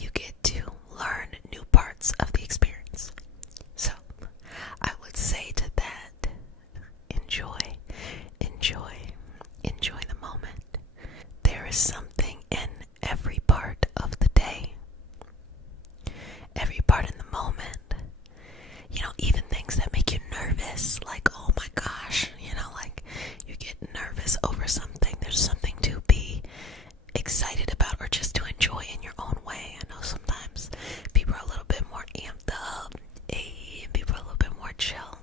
you get to learn new parts of the experience. So I would say to that, enjoy the moment. There is something in every part of the day, every part in the moment. You know, even things that make you nervous, like, oh my gosh, you know, like you get nervous over something. There's something to be excited about, or just to enjoy in your own way. I know sometimes people are a little bit more amped up, and people are a little bit more chill.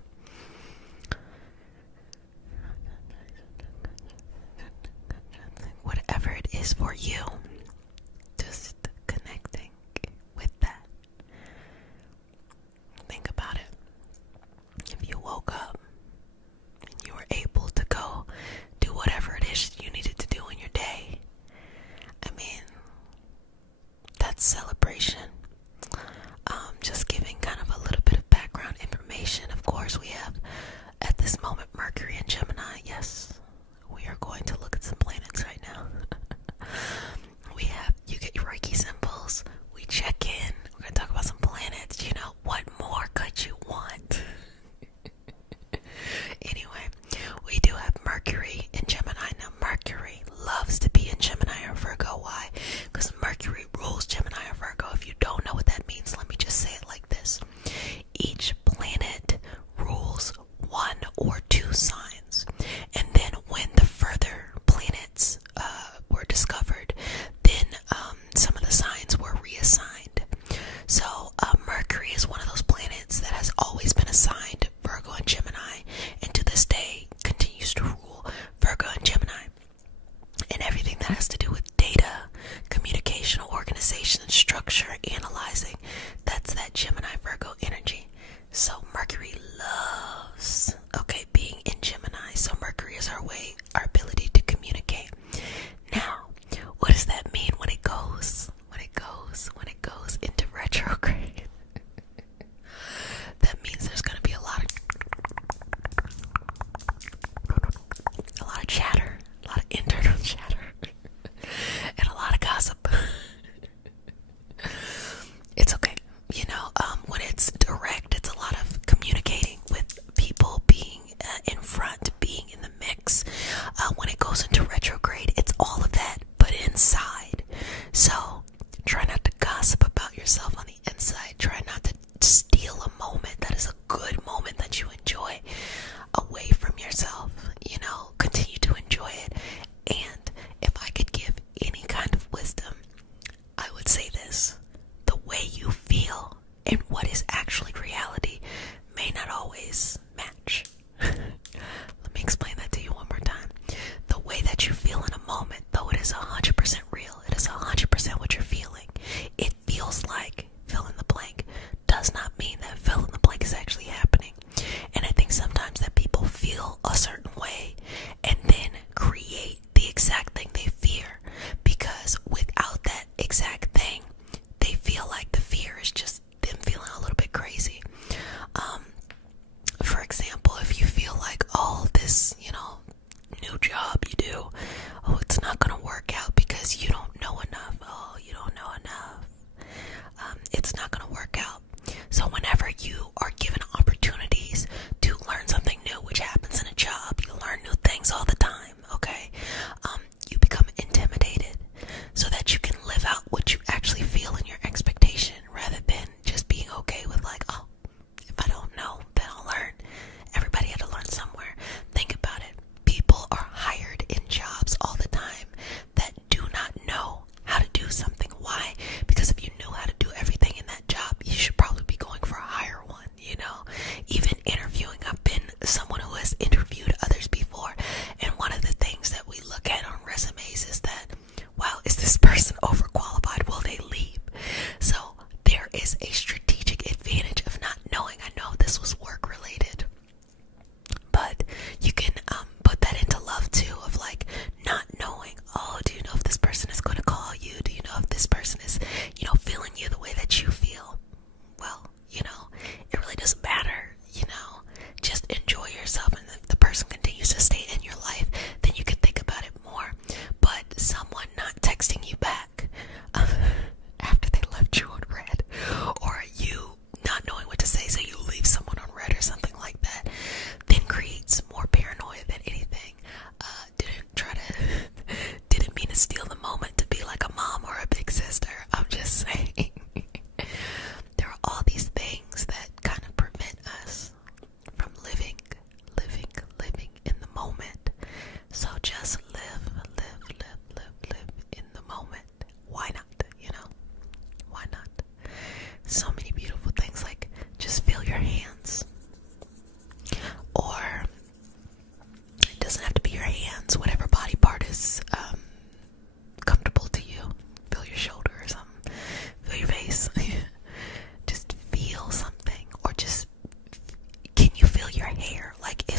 Whatever it is for you, just connecting with that. Think about it. If you woke up and you were able to go do whatever it is you needed to do in your day, I mean, that's celebration. Just giving kind of a little bit of background information. Of course, we have at this moment Mercury and Gemini. Yes, we are going to look at some planets right now.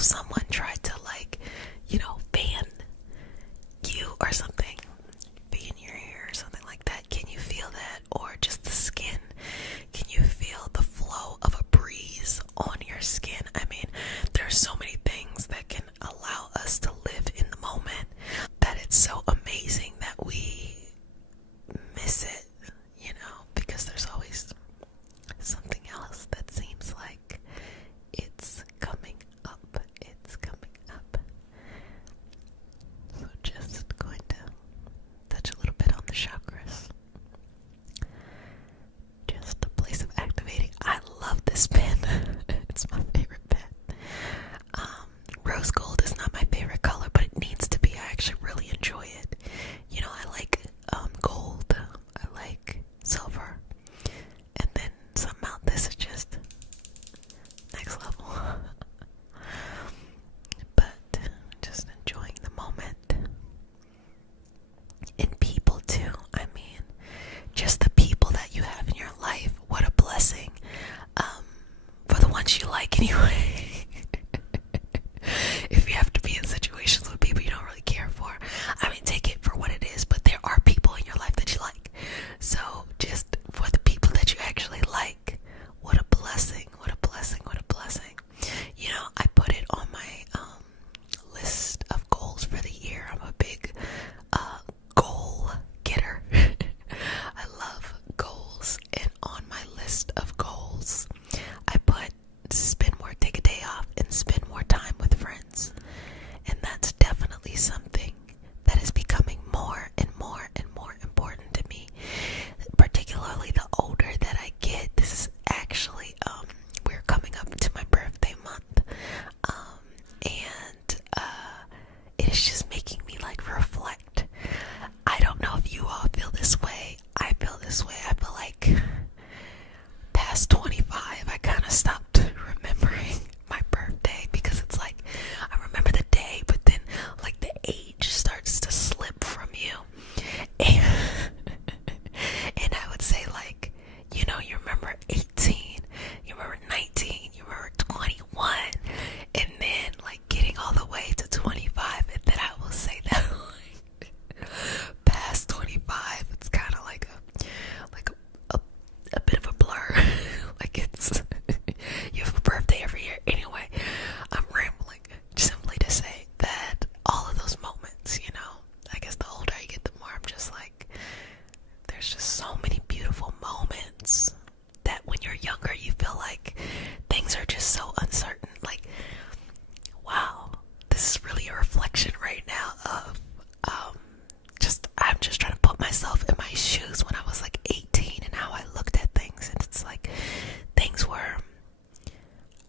if someone tried to fan you or something, fan your hair or something like that, can you feel that? Or just the skin, can you feel the flow of a breeze on your skin? I mean, there's so many things that can allow us to live in the moment that it's so amazing that we miss it, because there's always something else that seems like it's coming up. It's coming up. So just going to touch a little bit on the chakras. Just a place of activating. I love this pen. It's my favorite pen. Rose gold is not my favorite color, but it needs to be. I actually really enjoy it. I like gold. I like silver. And then somehow this is just next level. But just enjoying the moment. And people too. I mean, just the people that you have in your life. What a blessing. For the ones you like anyway. If you have to be in situations with people you don't really care for, I mean, take it for what it is, but there are people in your life that you like. So just for the people that you actually like, what a blessing, what a blessing, what a blessing. I put it on my list of goals for the year. I'm a big goal getter. I love goals, and on my list of goals, I put take a day off and spend more time with friends. And that's definitely something that is becoming more and more and more important to me, particularly the older that I get. This is actually, we're coming up to my birthday month, and it is just making me reflect. I don't know if you all feel this way. I feel this way. I feel like past 25, I kind of stopped remembering my birthday, because it's like I remember the day, but then the age starts to slip from you, and I would say you remember 18, you remember 19, you remember 21, and then getting all the way to 25, and then I will say that past 25, it's kind of like a bit of a blur. It's you have a birthday every year. Anyway, I'm rambling simply to say that all of those moments, I guess the older I get, the more I'm just there's just so many beautiful moments that when you're younger, you feel like things are just so uncertain. Wow, this is really a reflection right now of I'm just trying to put myself in my shoes when I was 18 and how I looked at things, and it's things were,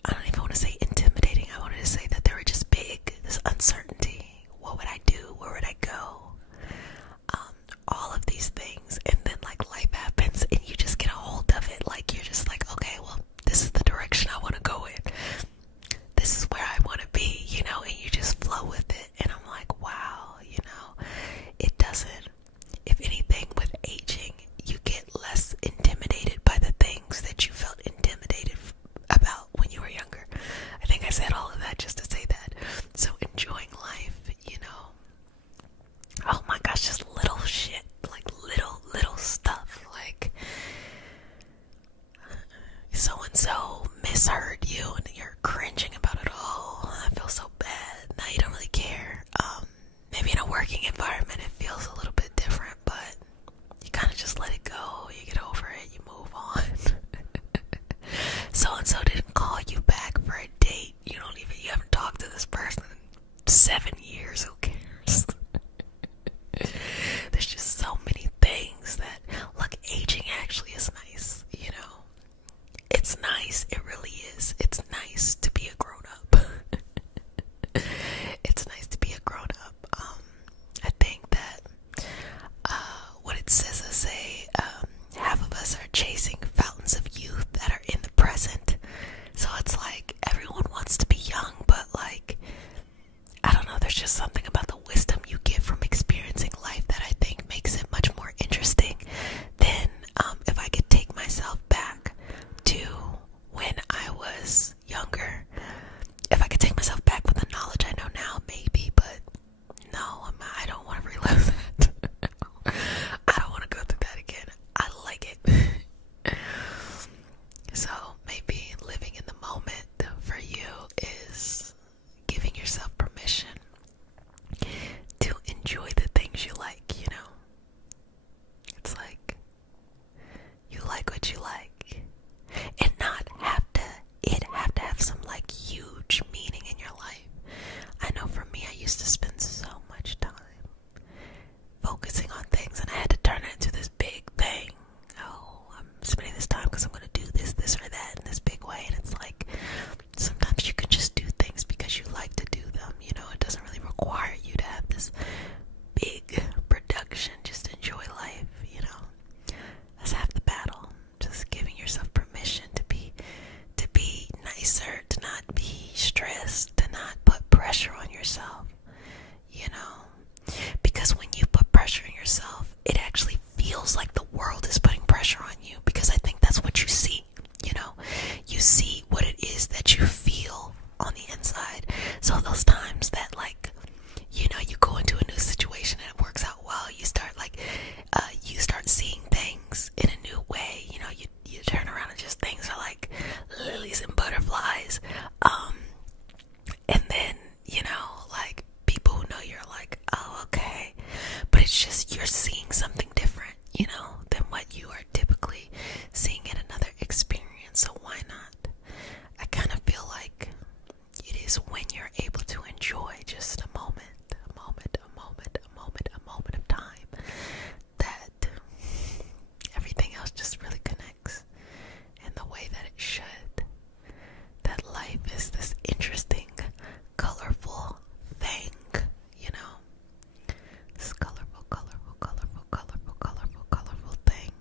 I don't even want to say intimidating. I wanted to say that they were just big. This uncertainty. What would I do? Where would I go? All of these things, and then life happens, and you just get a hold of it. You're just okay, well, this is the direction I want to go in. This is where I want to be, and you just flow with it. And I'm wow, it doesn't. If anything, with aging, you get less intimidated by the things that you felt intimidated about when you were younger. I think I said all of that just to say that. So enjoying life, oh my gosh, just little shit, little stuff, so-and-so misheard you and you're cringing about it all. I feel so bad. Now you don't really care. Maybe in a working environment it feels a little bit different, but you kind of just let it go. You get over it, you move on. So-and-so didn't call you back for a date. You haven't talked to this person in 7 years. Who cares? There's just so many things that, aging actually is nice, It's nice. It really is. It's nice to be a grown nicer, to not be stressed, to not put pressure on yourself, you know? Because when you put pressure on yourself, it actually feels like the world is putting pressure on you, because I think that's what you see, you know? You see what it is that you feel on the inside. So those times that, like, you know, you go into a new situation and it works out well, you start seeing things in a new way, you know, you turn around and just things are like lilies and butterflies, and then, you know, like, people who know you're like, oh, okay, but it's just, you're seeing something different, you know, than what you are typically seeing in another experience. So why not? I kind of feel like it is when you're able to enjoy just a moment of time, that everything else just really connects in the way that it should. That life is this interesting, colorful thing, you know? This colorful thing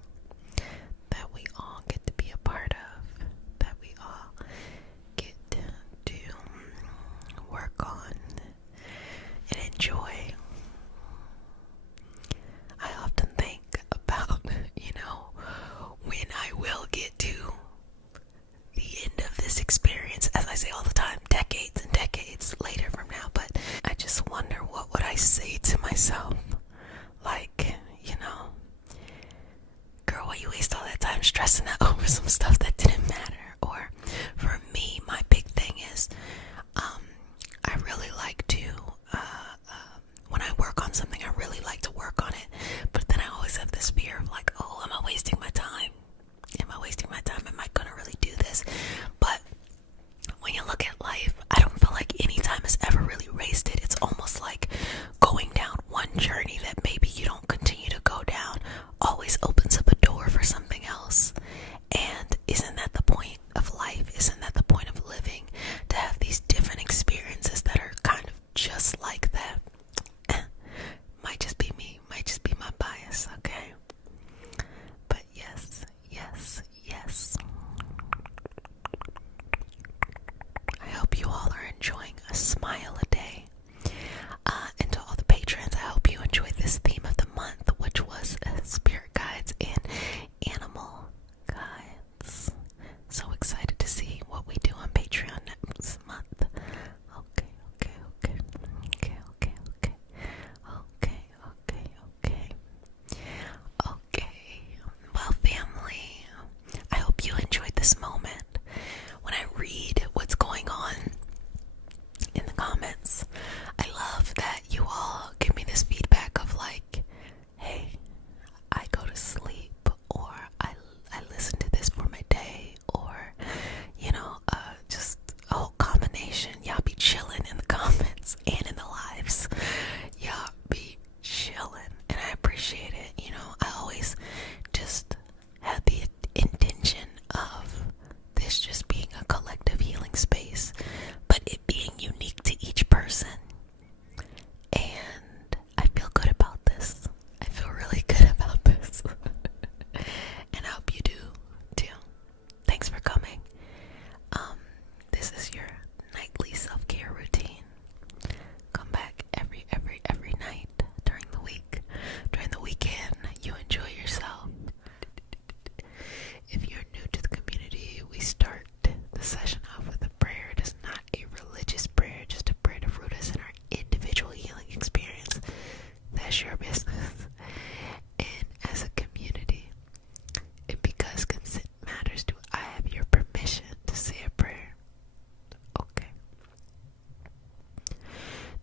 that we all get to be a part of, that we all get to work on and enjoy. I often think about, you know, when I will get to the end of this experience, as I say all the time, decades and decades later from now, but I just wonder, what would I say to myself? Like, you know, girl, why you waste all that time stressing out over some stuff that didn't matter? Or for me, my big thing is, I really like to, when I work on something, I really like to work on it, but then I always have this fear of like, oh, am I wasting my time? Am I wasting my time? Am I gonna really do this? But when you look at life, I don't feel like any time is ever really wasted. It's almost like going down one journey that maybe you don't continue to go down always opens up a door for something else. And isn't that the point of life? Isn't that the point of living? To have these different experiences that are kind of just like that. Might just be me, might just be my bias, okay? But yes. I hope you all are enjoying a smile a day. And to all the patrons, I hope you enjoyed this theme of the month, which was spirit guides and animal guides. So excited to see what we do on Patreon next month. Okay. Well, family, I hope you enjoyed this moment. When I read what's going on in the comments, I love that you all give me this feedback of like, hey, I go to sleep, or I listen to this for my day, or, you know, just a whole combination. Y'all be chilling in the comments and in the lives. Y'all be chilling, and I appreciate it. You know, I always just had the intention of this just being a collective healing space, but it being unique to each person. And I feel good about this. I feel really good about this. And I hope you do too. Thanks for coming. This is your nightly self-care routine. Come back every night during the week. During the weekend, you enjoy yourself. If you're new to the community, we start the session off with a prayer. It is not a religious prayer, just a prayer to root us in our individual healing experience. That's your business. And as a community, and because consent matters, do I have your permission to say a prayer? Okay.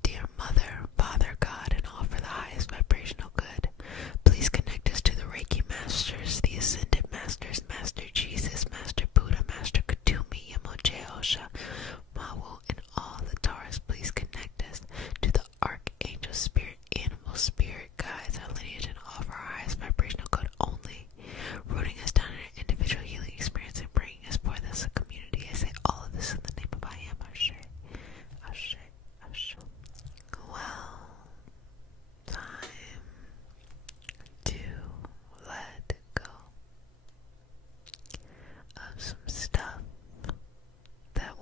Dear Mother, Father, God, and all for the highest vibrational good, please connect us to the Reiki Masters, the Ascended Masters, Master Jesus, Master Buddha, Master Katumi, Yamoche Osha, Mawu, and all the Taurus. Please connect us to the Archangel Spirit, Animal Spirit, guides, our lineage, and all of our highest vibrational good only, rooting us down in our individual healing experience and bringing us forth as a community. I say all of this in the name of I Am, Ashe, Ashe, Ashe. Well, time to let go of some stuff that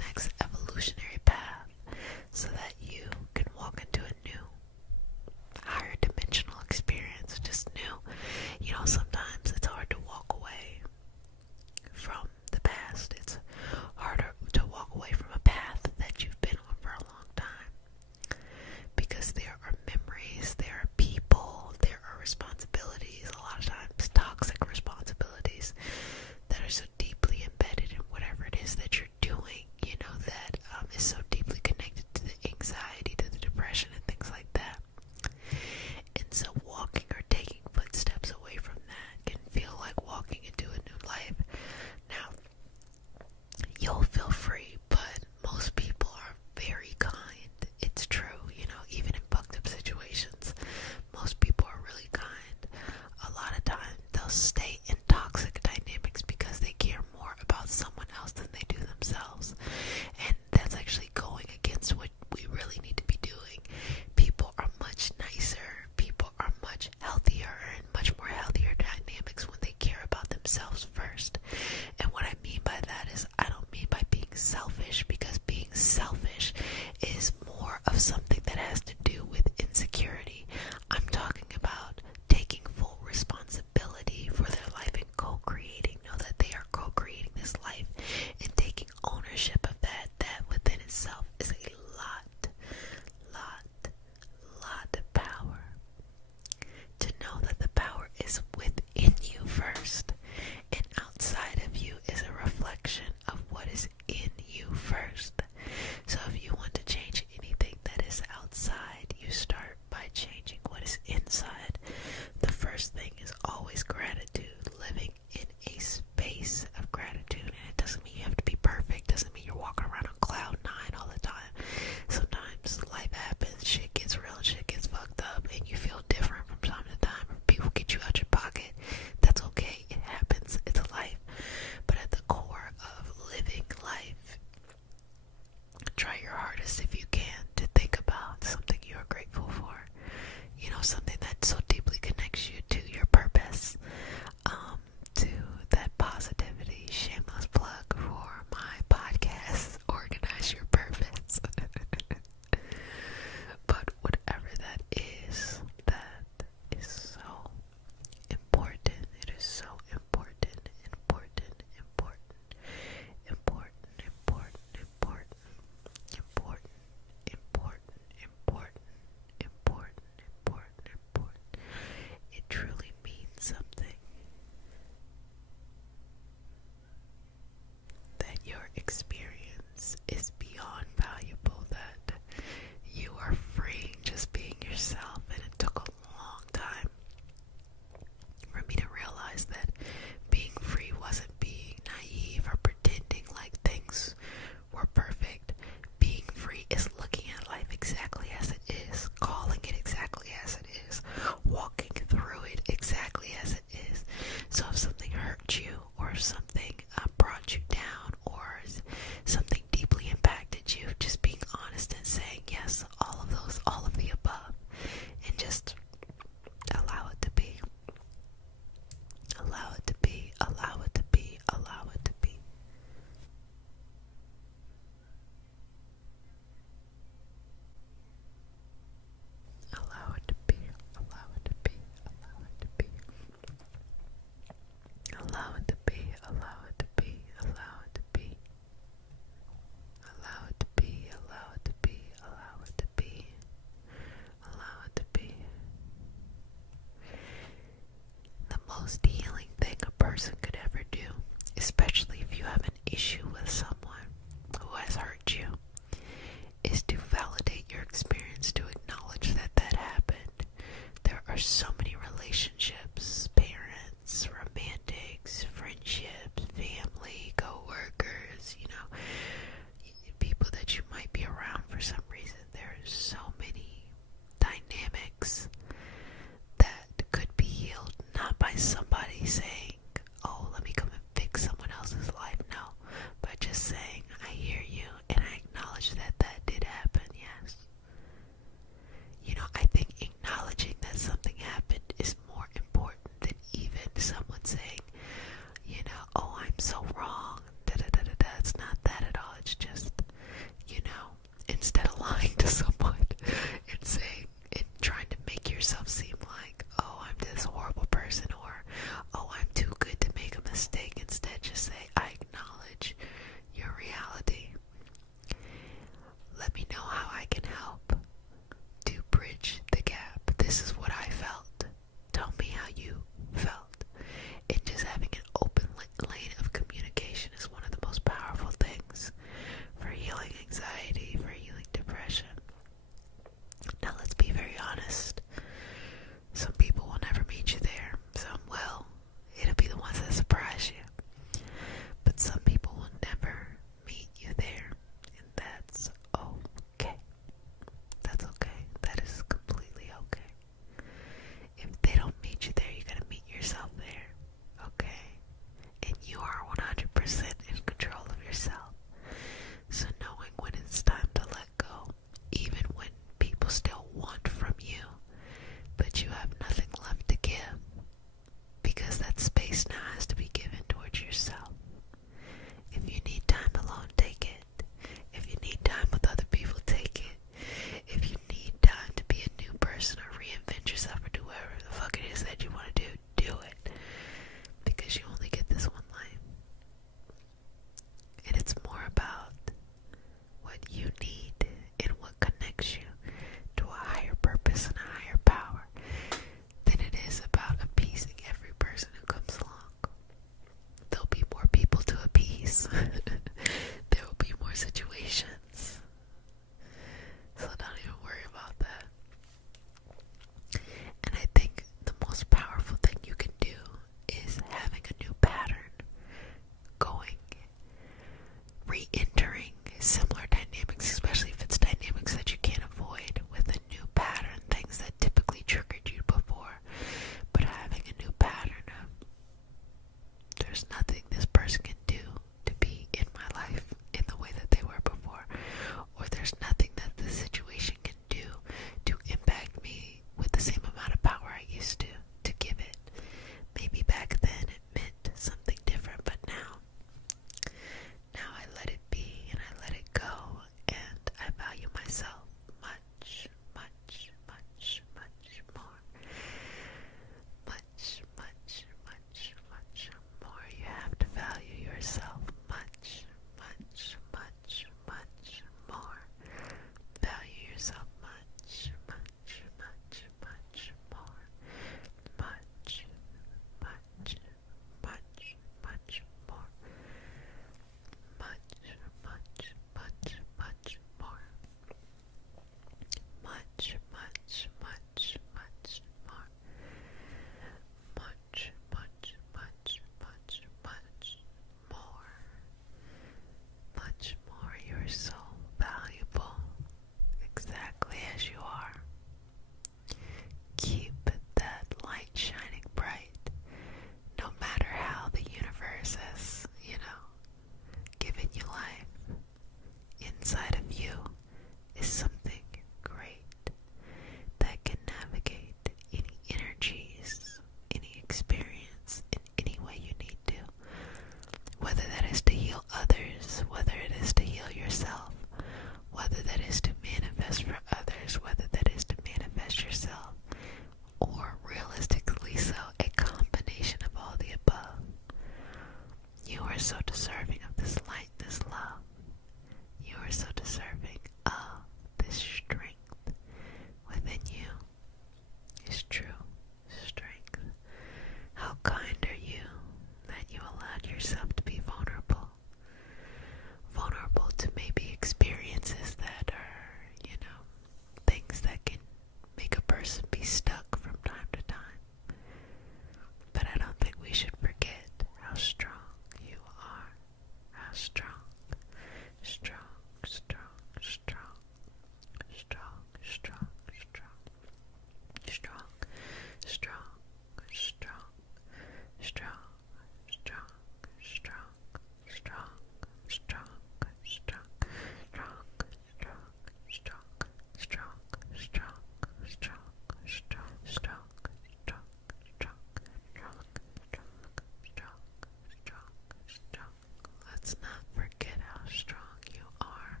strong you are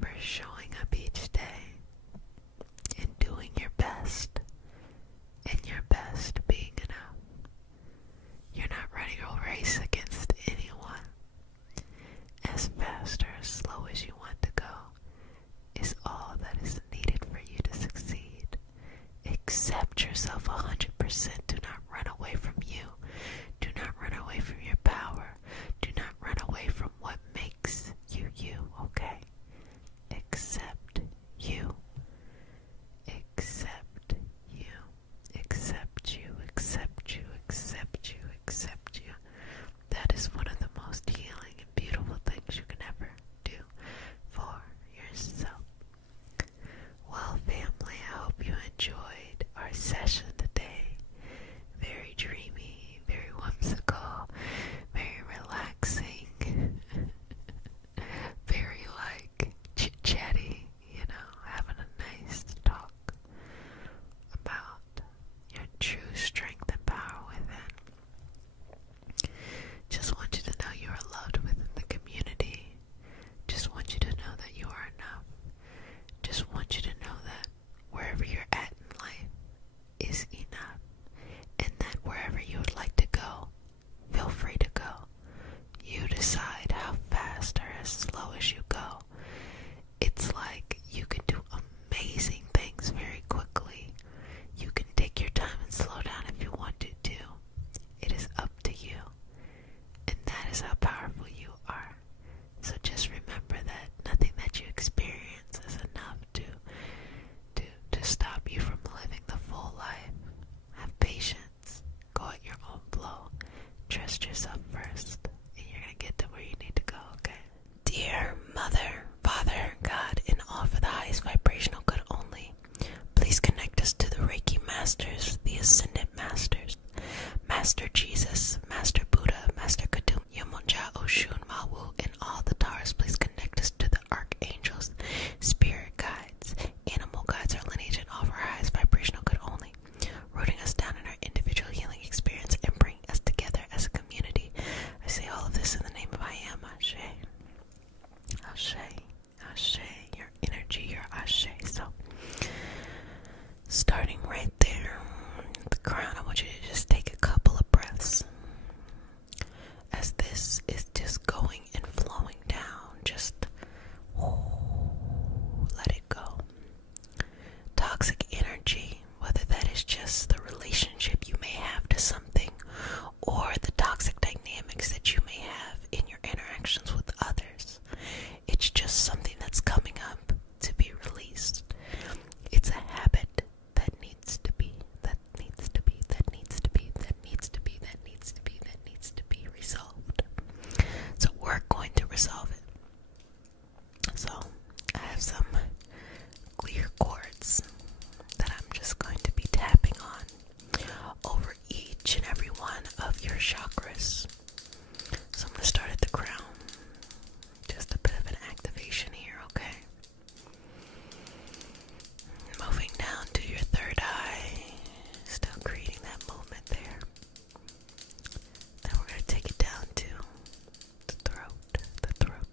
for showing up each day and doing your best, and your best being enough. You're not running a race against anyone. As fast or as slow as you want to go is all that is needed for you to succeed. Accept yourself 100%. Do not run away from you. Do not run away from your power. Do not run away from what makes you you, okay? Accept you. Accept you. Accept you. Accept you. Accept you. Accept you. That is one of the most healing and beautiful things you can ever do for yourself. Well, family, I hope you enjoyed our session today. Very dreamy, very whimsical, very relaxing, very chit-chatty, having a nice talk about your true strength and power within. Just want you to know you are loved within the community. Just want you to know that you are enough. Just want you to know that wherever you're at in life is enough, and that wherever you would like to go, feel free to go. You decide how fast or as slow as you go. It's like you can do amazing things very quickly. You can take your time and slow down if you want to too. It is up to you, and that is how powerful you are. So just remember that nothing that you experience is enough to stop you from living the full life. Have patience. Go at your own flow. Trust yourself first, and you're going to get to where you need to go, okay? Dear Mother, Father, God, and all for the highest vibrational good only, please connect us to the Reiki Masters, the Ascended Masters, Master Jesus, Master Buddha, Master Kadum, Yamonja, Oshun, Mawu, and all the Taras. Please connect us to the Archangels, Spirit Guides, Animal Guides, our lineage, and all for our highest vibrational good only, rooting us down in our individual healing experience and bringing us together as a community. I say all of this in the name of I Am, Ashe. Ashe, Ashe, your energy, your Ashe. So, starting right there at the crown, I want you to just take a couple of breaths as this is just going and flowing down. Just let it go. Toxic energy, whether that is just the relationship you may have to something or the toxic dynamics that you may have in your interactions with others, it's just something that's coming up to be released. It's a habit that needs to be resolved. So we're going to resolve it. So I have some clear quartz that I'm just going to be tapping on over each and every one of your chakras. So I'm going to start at the crown. Just a bit of an activation here, okay? Moving down to your third eye. Still creating that movement there. Then we're going to take it down to the throat, the throat,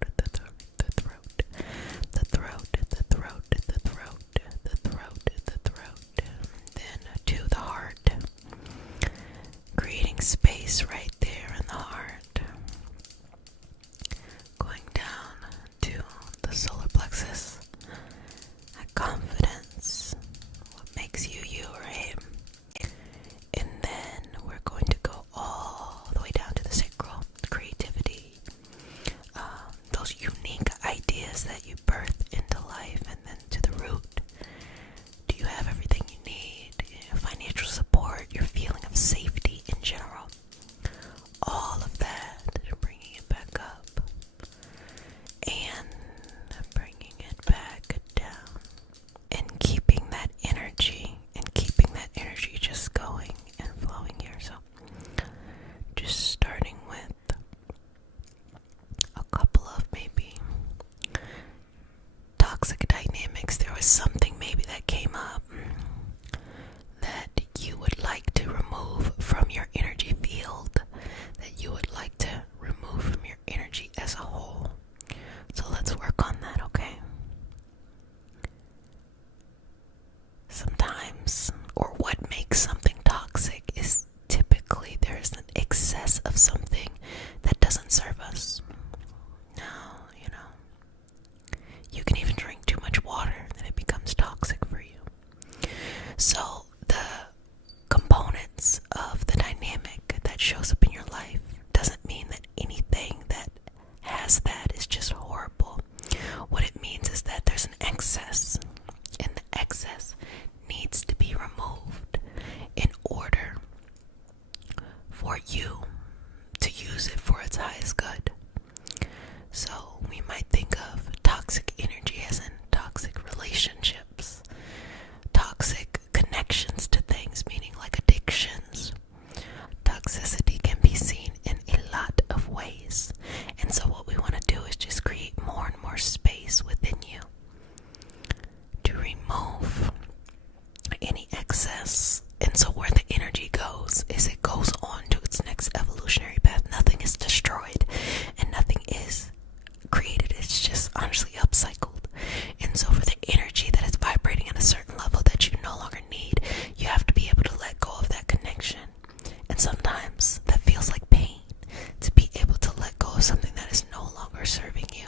longer serving you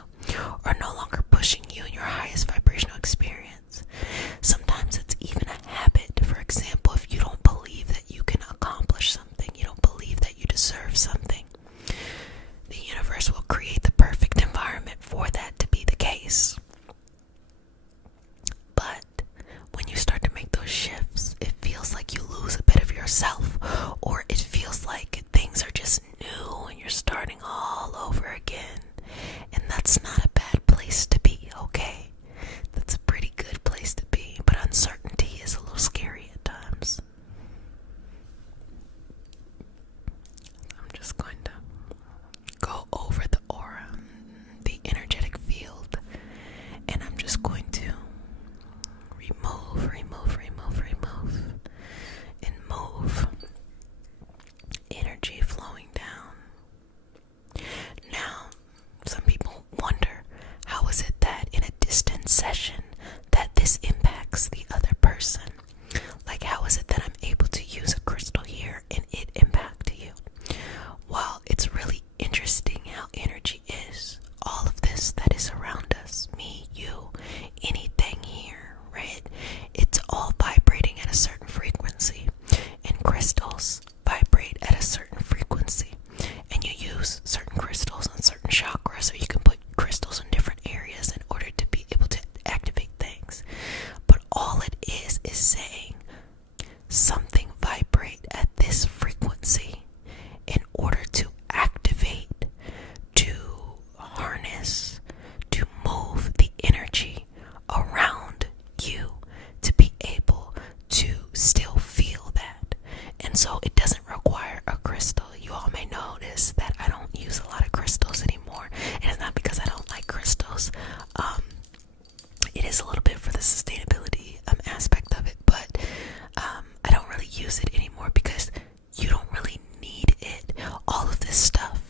or no longer pushing you in your highest vibrational experience. Sometimes it's even a habit. For example, if you don't believe that you can accomplish something, you don't believe that you deserve something, the universe will create the perfect environment for that to be the case. But when you start to make those shifts, it feels like you lose a bit of yourself, or it feels like things are just new and you're starting all over again. And that's not a bad place to be, okay? That's a pretty good place to be, but uncertainty is a little scary at times. I'm just going to go over the aura, the energetic field, and I'm just going to remove, and move energy flowing down. Now, some people wonder, how is it that in a distant session that this impacts the other person? Like, how is it that I'm able to use a crystal here and it impact you? Well, it's really interesting how energy is. All of this that is around us, me, you, anything here, right? It's all vibrating at a certain frequency, and crystals vibrate at a certain frequency, and you use certain crystals on certain chakras, or you can put crystals in different areas in order to be able to activate things. But all it is saying something vibrate at this frequency in order to activate, to harness, to move the energy around you to be able to still feel that. And so it doesn't require a crystal. You all may notice that I don't use a lot of crystals anymore, and it's not because I don't like crystals. It is a little bit for the sustainability aspect of it, but I don't really use it anymore because you don't really need it. All of this stuff,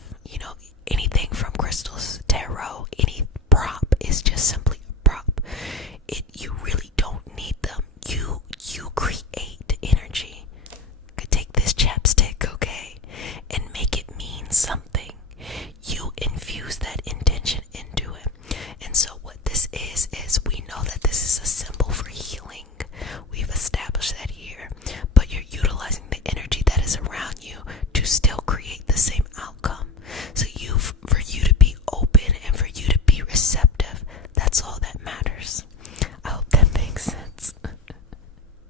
anything from crystals, tarot, any prop is just simply a prop. You really don't need them. You create energy. Could take this chapstick, okay, and make it mean something. You infuse that intention into it. And so what this is we know that this is a symbol for healing. We've established that here. But you're utilizing the energy that is around you to still create the same outcome. So for you to be open and for you to be receptive, that's all that matters. I hope that makes sense.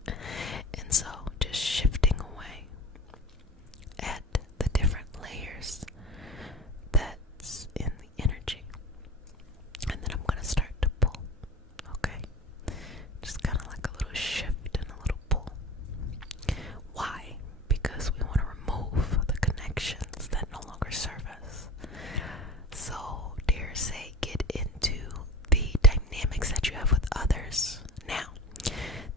And so just shifting away at the different layers that's in the energy. And then I'm going to start to pull. Okay? Just kind of like a little shift and a little pull. Why? Because we want to remove the connections that no longer serve us. So, dare say, get into the dynamics that you have with others. Now,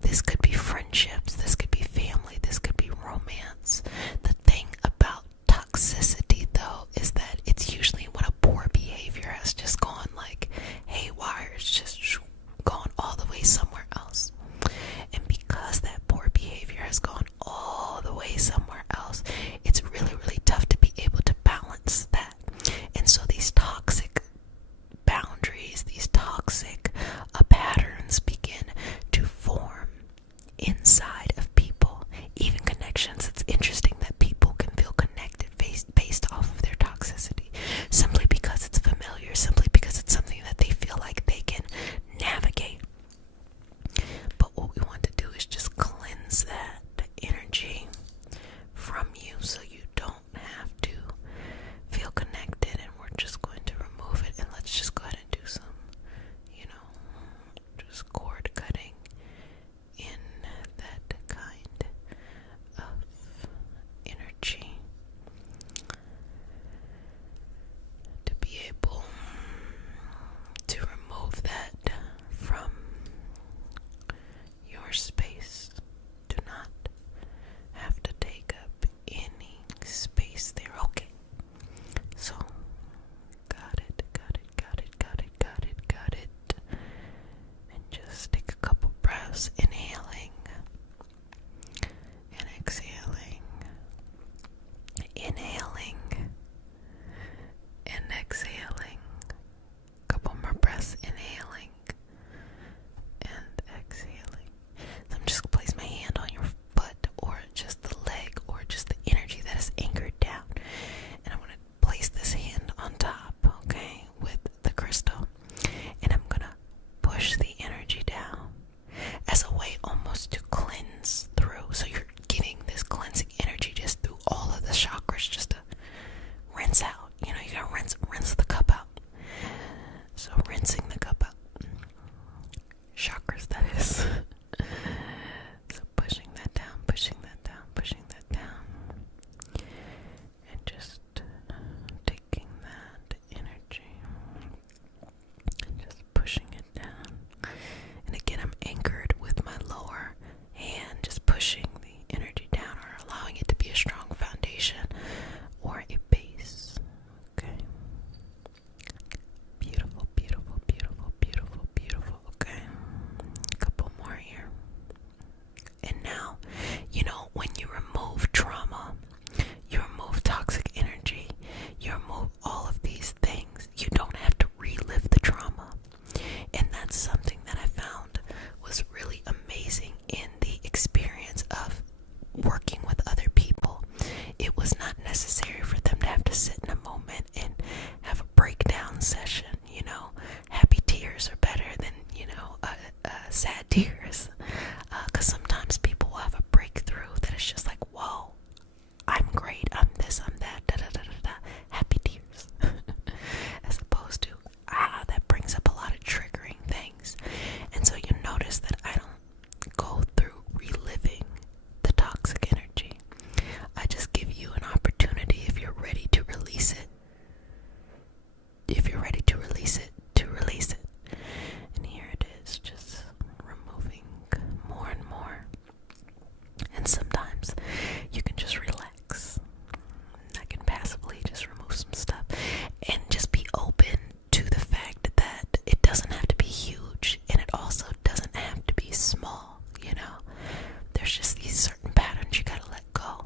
this could be friendships, this could be family, this could be romance. The thing about toxicity, though, is that it's usually when a poor behavior has just gone like haywire, it's just gone all the way somewhere else. And because that poor behavior has gone all the way somewhere else, it's really, really tough to be able to balance that. And so these toxic boundaries, these toxic patterns begin to form inside of people, even connections. It's interesting that people can feel connected based off of their toxicity, simply because it's familiar, simply because it's something that they feel like they can navigate. But what we want to do is just cleanse that energy from you so you don't have to feel connected, and we're just going to remove it. And let's just go ahead and do some, just cord cutting in that kind of energy to be able to remove that from your space. Do not have to take up any space there. Okay. So, got it. And just take a couple breaths, inhaling and exhaling. Inhaling and exhaling. So rinsing the cup out. Chakras, that is. So pushing that down, pushing that down, pushing that down. And just taking that energy and just pushing it down. And again, I'm anchored with my lower hand, just pushing the energy down or allowing it to be a strong foundation or a base. Okay. Beautiful, beautiful, beautiful, beautiful, beautiful. Okay. A couple more here. And now, when you remove trauma, you remove toxic energy, you remove all of these things, you don't have to relive the trauma. And that's something that I found was really amazing in the experience of working with other people. It was not necessary for them to have to sit in a moment and have a breakdown session. Happy tears are better than sad tears, because sometimes people will have a breakthrough that is just like, whoa, I'm great, I'm this, I'm that, da da da da da, happy tears. As opposed to, that brings up a lot of triggering things. And so you notice that I don't go through reliving the toxic energy. I just give you an opportunity, if you're ready to release it. If you're ready to release it, to release it. And here it is, just removing more and more. And sometimes you can just relax. I can passively just remove some stuff and just be open to the fact that it doesn't have to be huge and it also doesn't have to be small. There's just these certain patterns you gotta let go,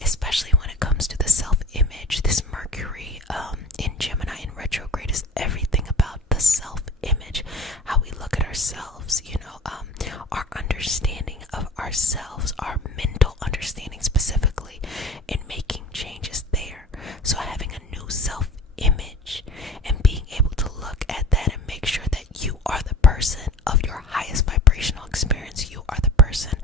especially when it comes to the self-image. This Mercury in Gemini in retrograde is everything about the self-image, how we look at ourselves, our understanding of ourselves, our mental understanding specifically, and making changes there. So having a new self-image and being able to look at that and make sure that you are the person of your highest vibrational experience. You are the person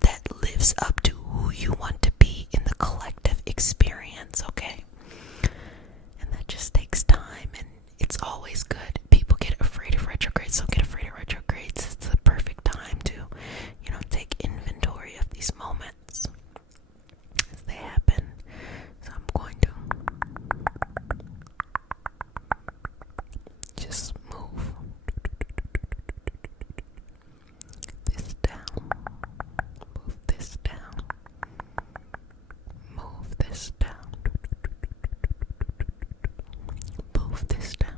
that lives up to who you want to be in the collective experience, okay? And that just takes time, and it's always good. People get afraid of retrogrades. Don't get afraid of retrogrades. It's the perfect time to, take inventory of these moments as they happen. So I'm going to just move this down, move this down, move this down, move this down,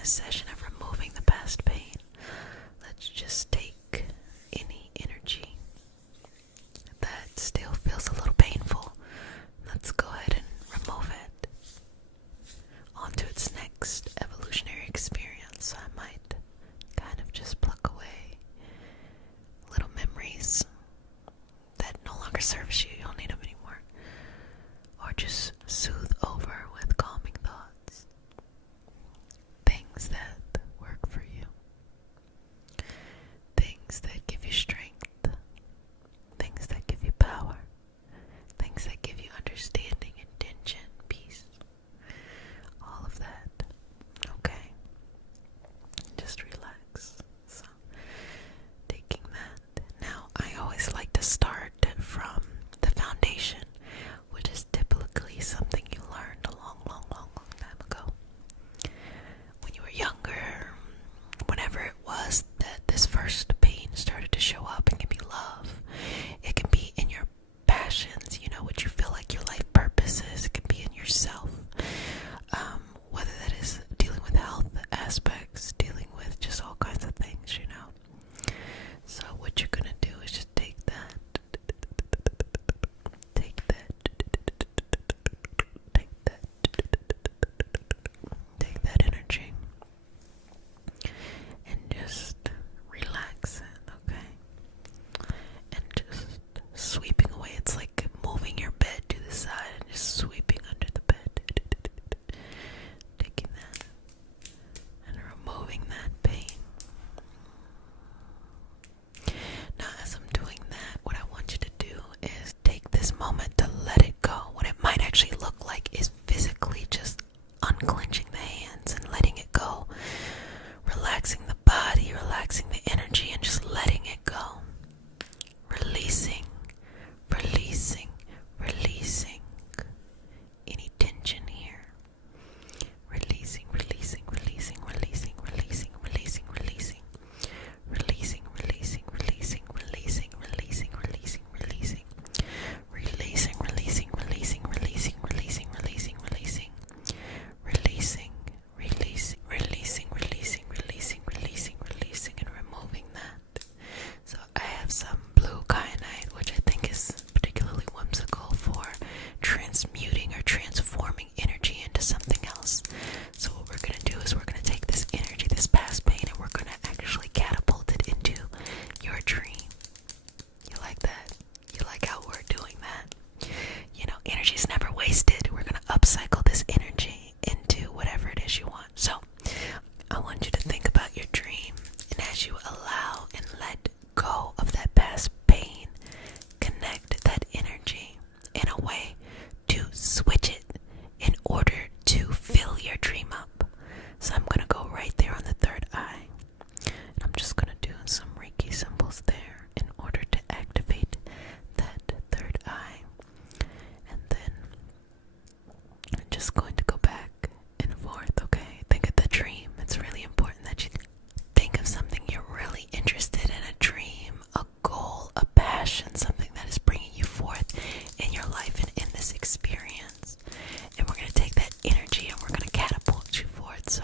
this session of removing the past pain, let's just take any energy that still feels a little painful. Let's go ahead and remove it onto its next evolutionary experience. I might kind of just pluck away little memories that no longer service you. You don't need them anymore. Or just soothe over with calming thoughts. Things that work for you. Things that give you strength. Things that give you power. Things that give you understanding, intention, peace. All of that. Okay? Just relax. So, taking that. Now, I always like to start from the foundation, which is typically something you learned a long time ago. When you were younger, whenever it was that this first pain started to show up, it can be love. It can be in your passions, what you feel like your life purpose is. It can be in yourself. Whether that is dealing with health aspects, dealing with just all kinds of things, So what you're gonna do is just take that energy and just relax it, okay? And just sweeping away. It's like moving your bed to the side and just sweeping under the bed. Taking that and removing that pain. Now, as I'm doing that, what I want you to do is take this moment to let it go. What it might actually look like is physically just unclenching the hands and letting it go. Relaxing the body, relaxing the energy, and just letting it go. Releasing any tension here. Releasing. Releasing and removing that. So I have some blue kyanite, which I think is particularly whimsical for transmuting or transforming energy into something else. So what we're going to do is we're going to take this energy, this past pain, and we're going to actually catapult it into your dream. You like that? You like how we're doing that? Energy is never wasted. We're going to upcycle this energy into whatever it is you want. So I want you to think about your dream, and as you allow and let go of that past pain, connect that energy in a way to switch it in order to fill your dream up. So I'm going to go right there on the third eye, and I'm just going to do some Reiki symbols there in order to activate that third eye. And then I'm just going to go back and forth, okay? Think of the dream. It's really important that you think of something you're really interested in, a dream, a goal, a passion, something that is bringing you forth in your life and in this experience. And we're going to take that energy and we're going to catapult you forward. So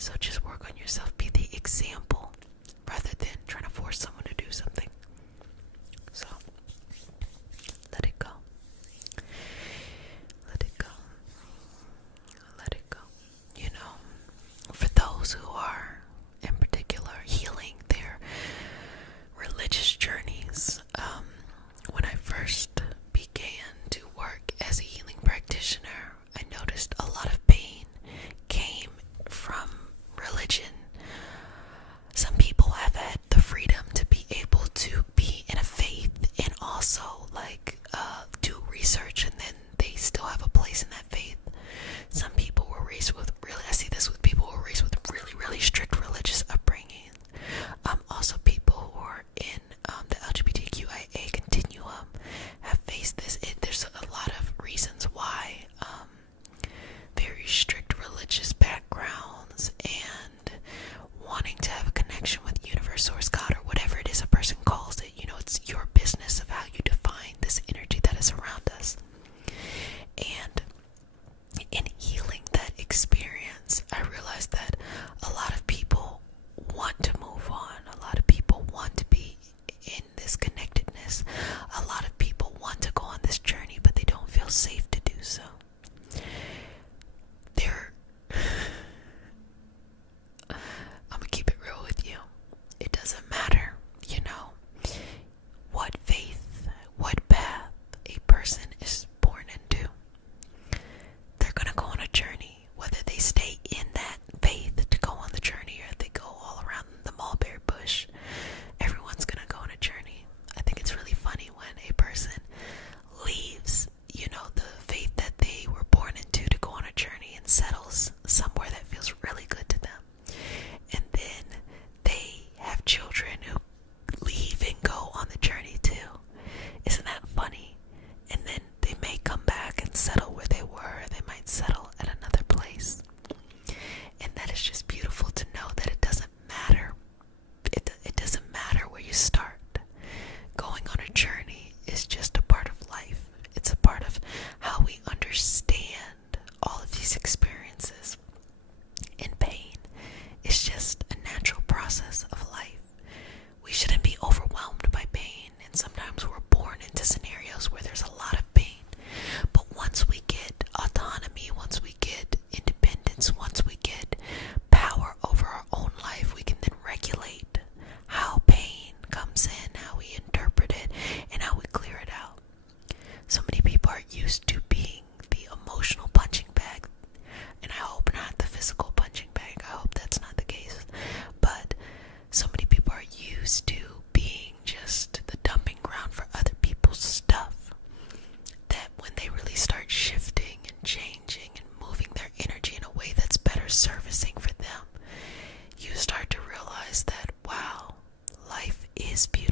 So just work on yourself. Be the example rather than trying to force someone to do something. So let it go. Let it go. Let it go. You know, for those who are in particular healing their religious journeys, when I first began to work as a healing practitioner, I noticed a lot of pain came from religion. Some people have had the freedom to be able to be in a faith and also do research, and then they still have a place in that faith. Some people were raised with I see this with people who were raised with really strict religious upbringing. Also people who are in the LGBTQIA continuum have faced this. There's a lot of reasons why very strict religious backgrounds and wanting to have a connection with universe, source, God, or whatever it is a person calls it. You know, it's your business of how you define this energy that is around us. And in healing that experience, I realized that a lot of people want to move on. A lot of people want to be in this connectedness. A lot of people want to go on this journey, but they don't feel safe to do so. I'm gonna keep it real with you. It doesn't matter, what faith, what path a person is born into. They're gonna go on a journey, whether they stay in that faith to go on the journey or they go all around the mulberry bush. Everyone's gonna go on a journey. I think it's really funny when a person leaves, the faith that they were born into to go on a journey and settles somewhere that feels really good to them. And then they have children who leave and go on the journey too. Isn't that funny? And then they may come back and settle where they were. They might settle at another place. And that is just beautiful to know that it doesn't matter. It doesn't matter where you start. Going on a journey is just a part of life. It's a part of how we understand all of these experiences. And pain is just a natural process of life. We shouldn't be overwhelmed by pain, and sometimes we're born into scenarios where there's a lot of pain. But once we get autonomy, once we get independence, once we get power over our own life, we can then regulate how pain comes in, how we interpret it, and how we clear it out. So many people are used to being the emotional punching bag, and I hope not the physical punching bag. I hope that's not the case. But so many people are used to being just the dumping ground for other people's stuff, that when they really start shifting and changing and moving their energy in a way that's better servicing for them, you start to realize that, wow, life is beautiful.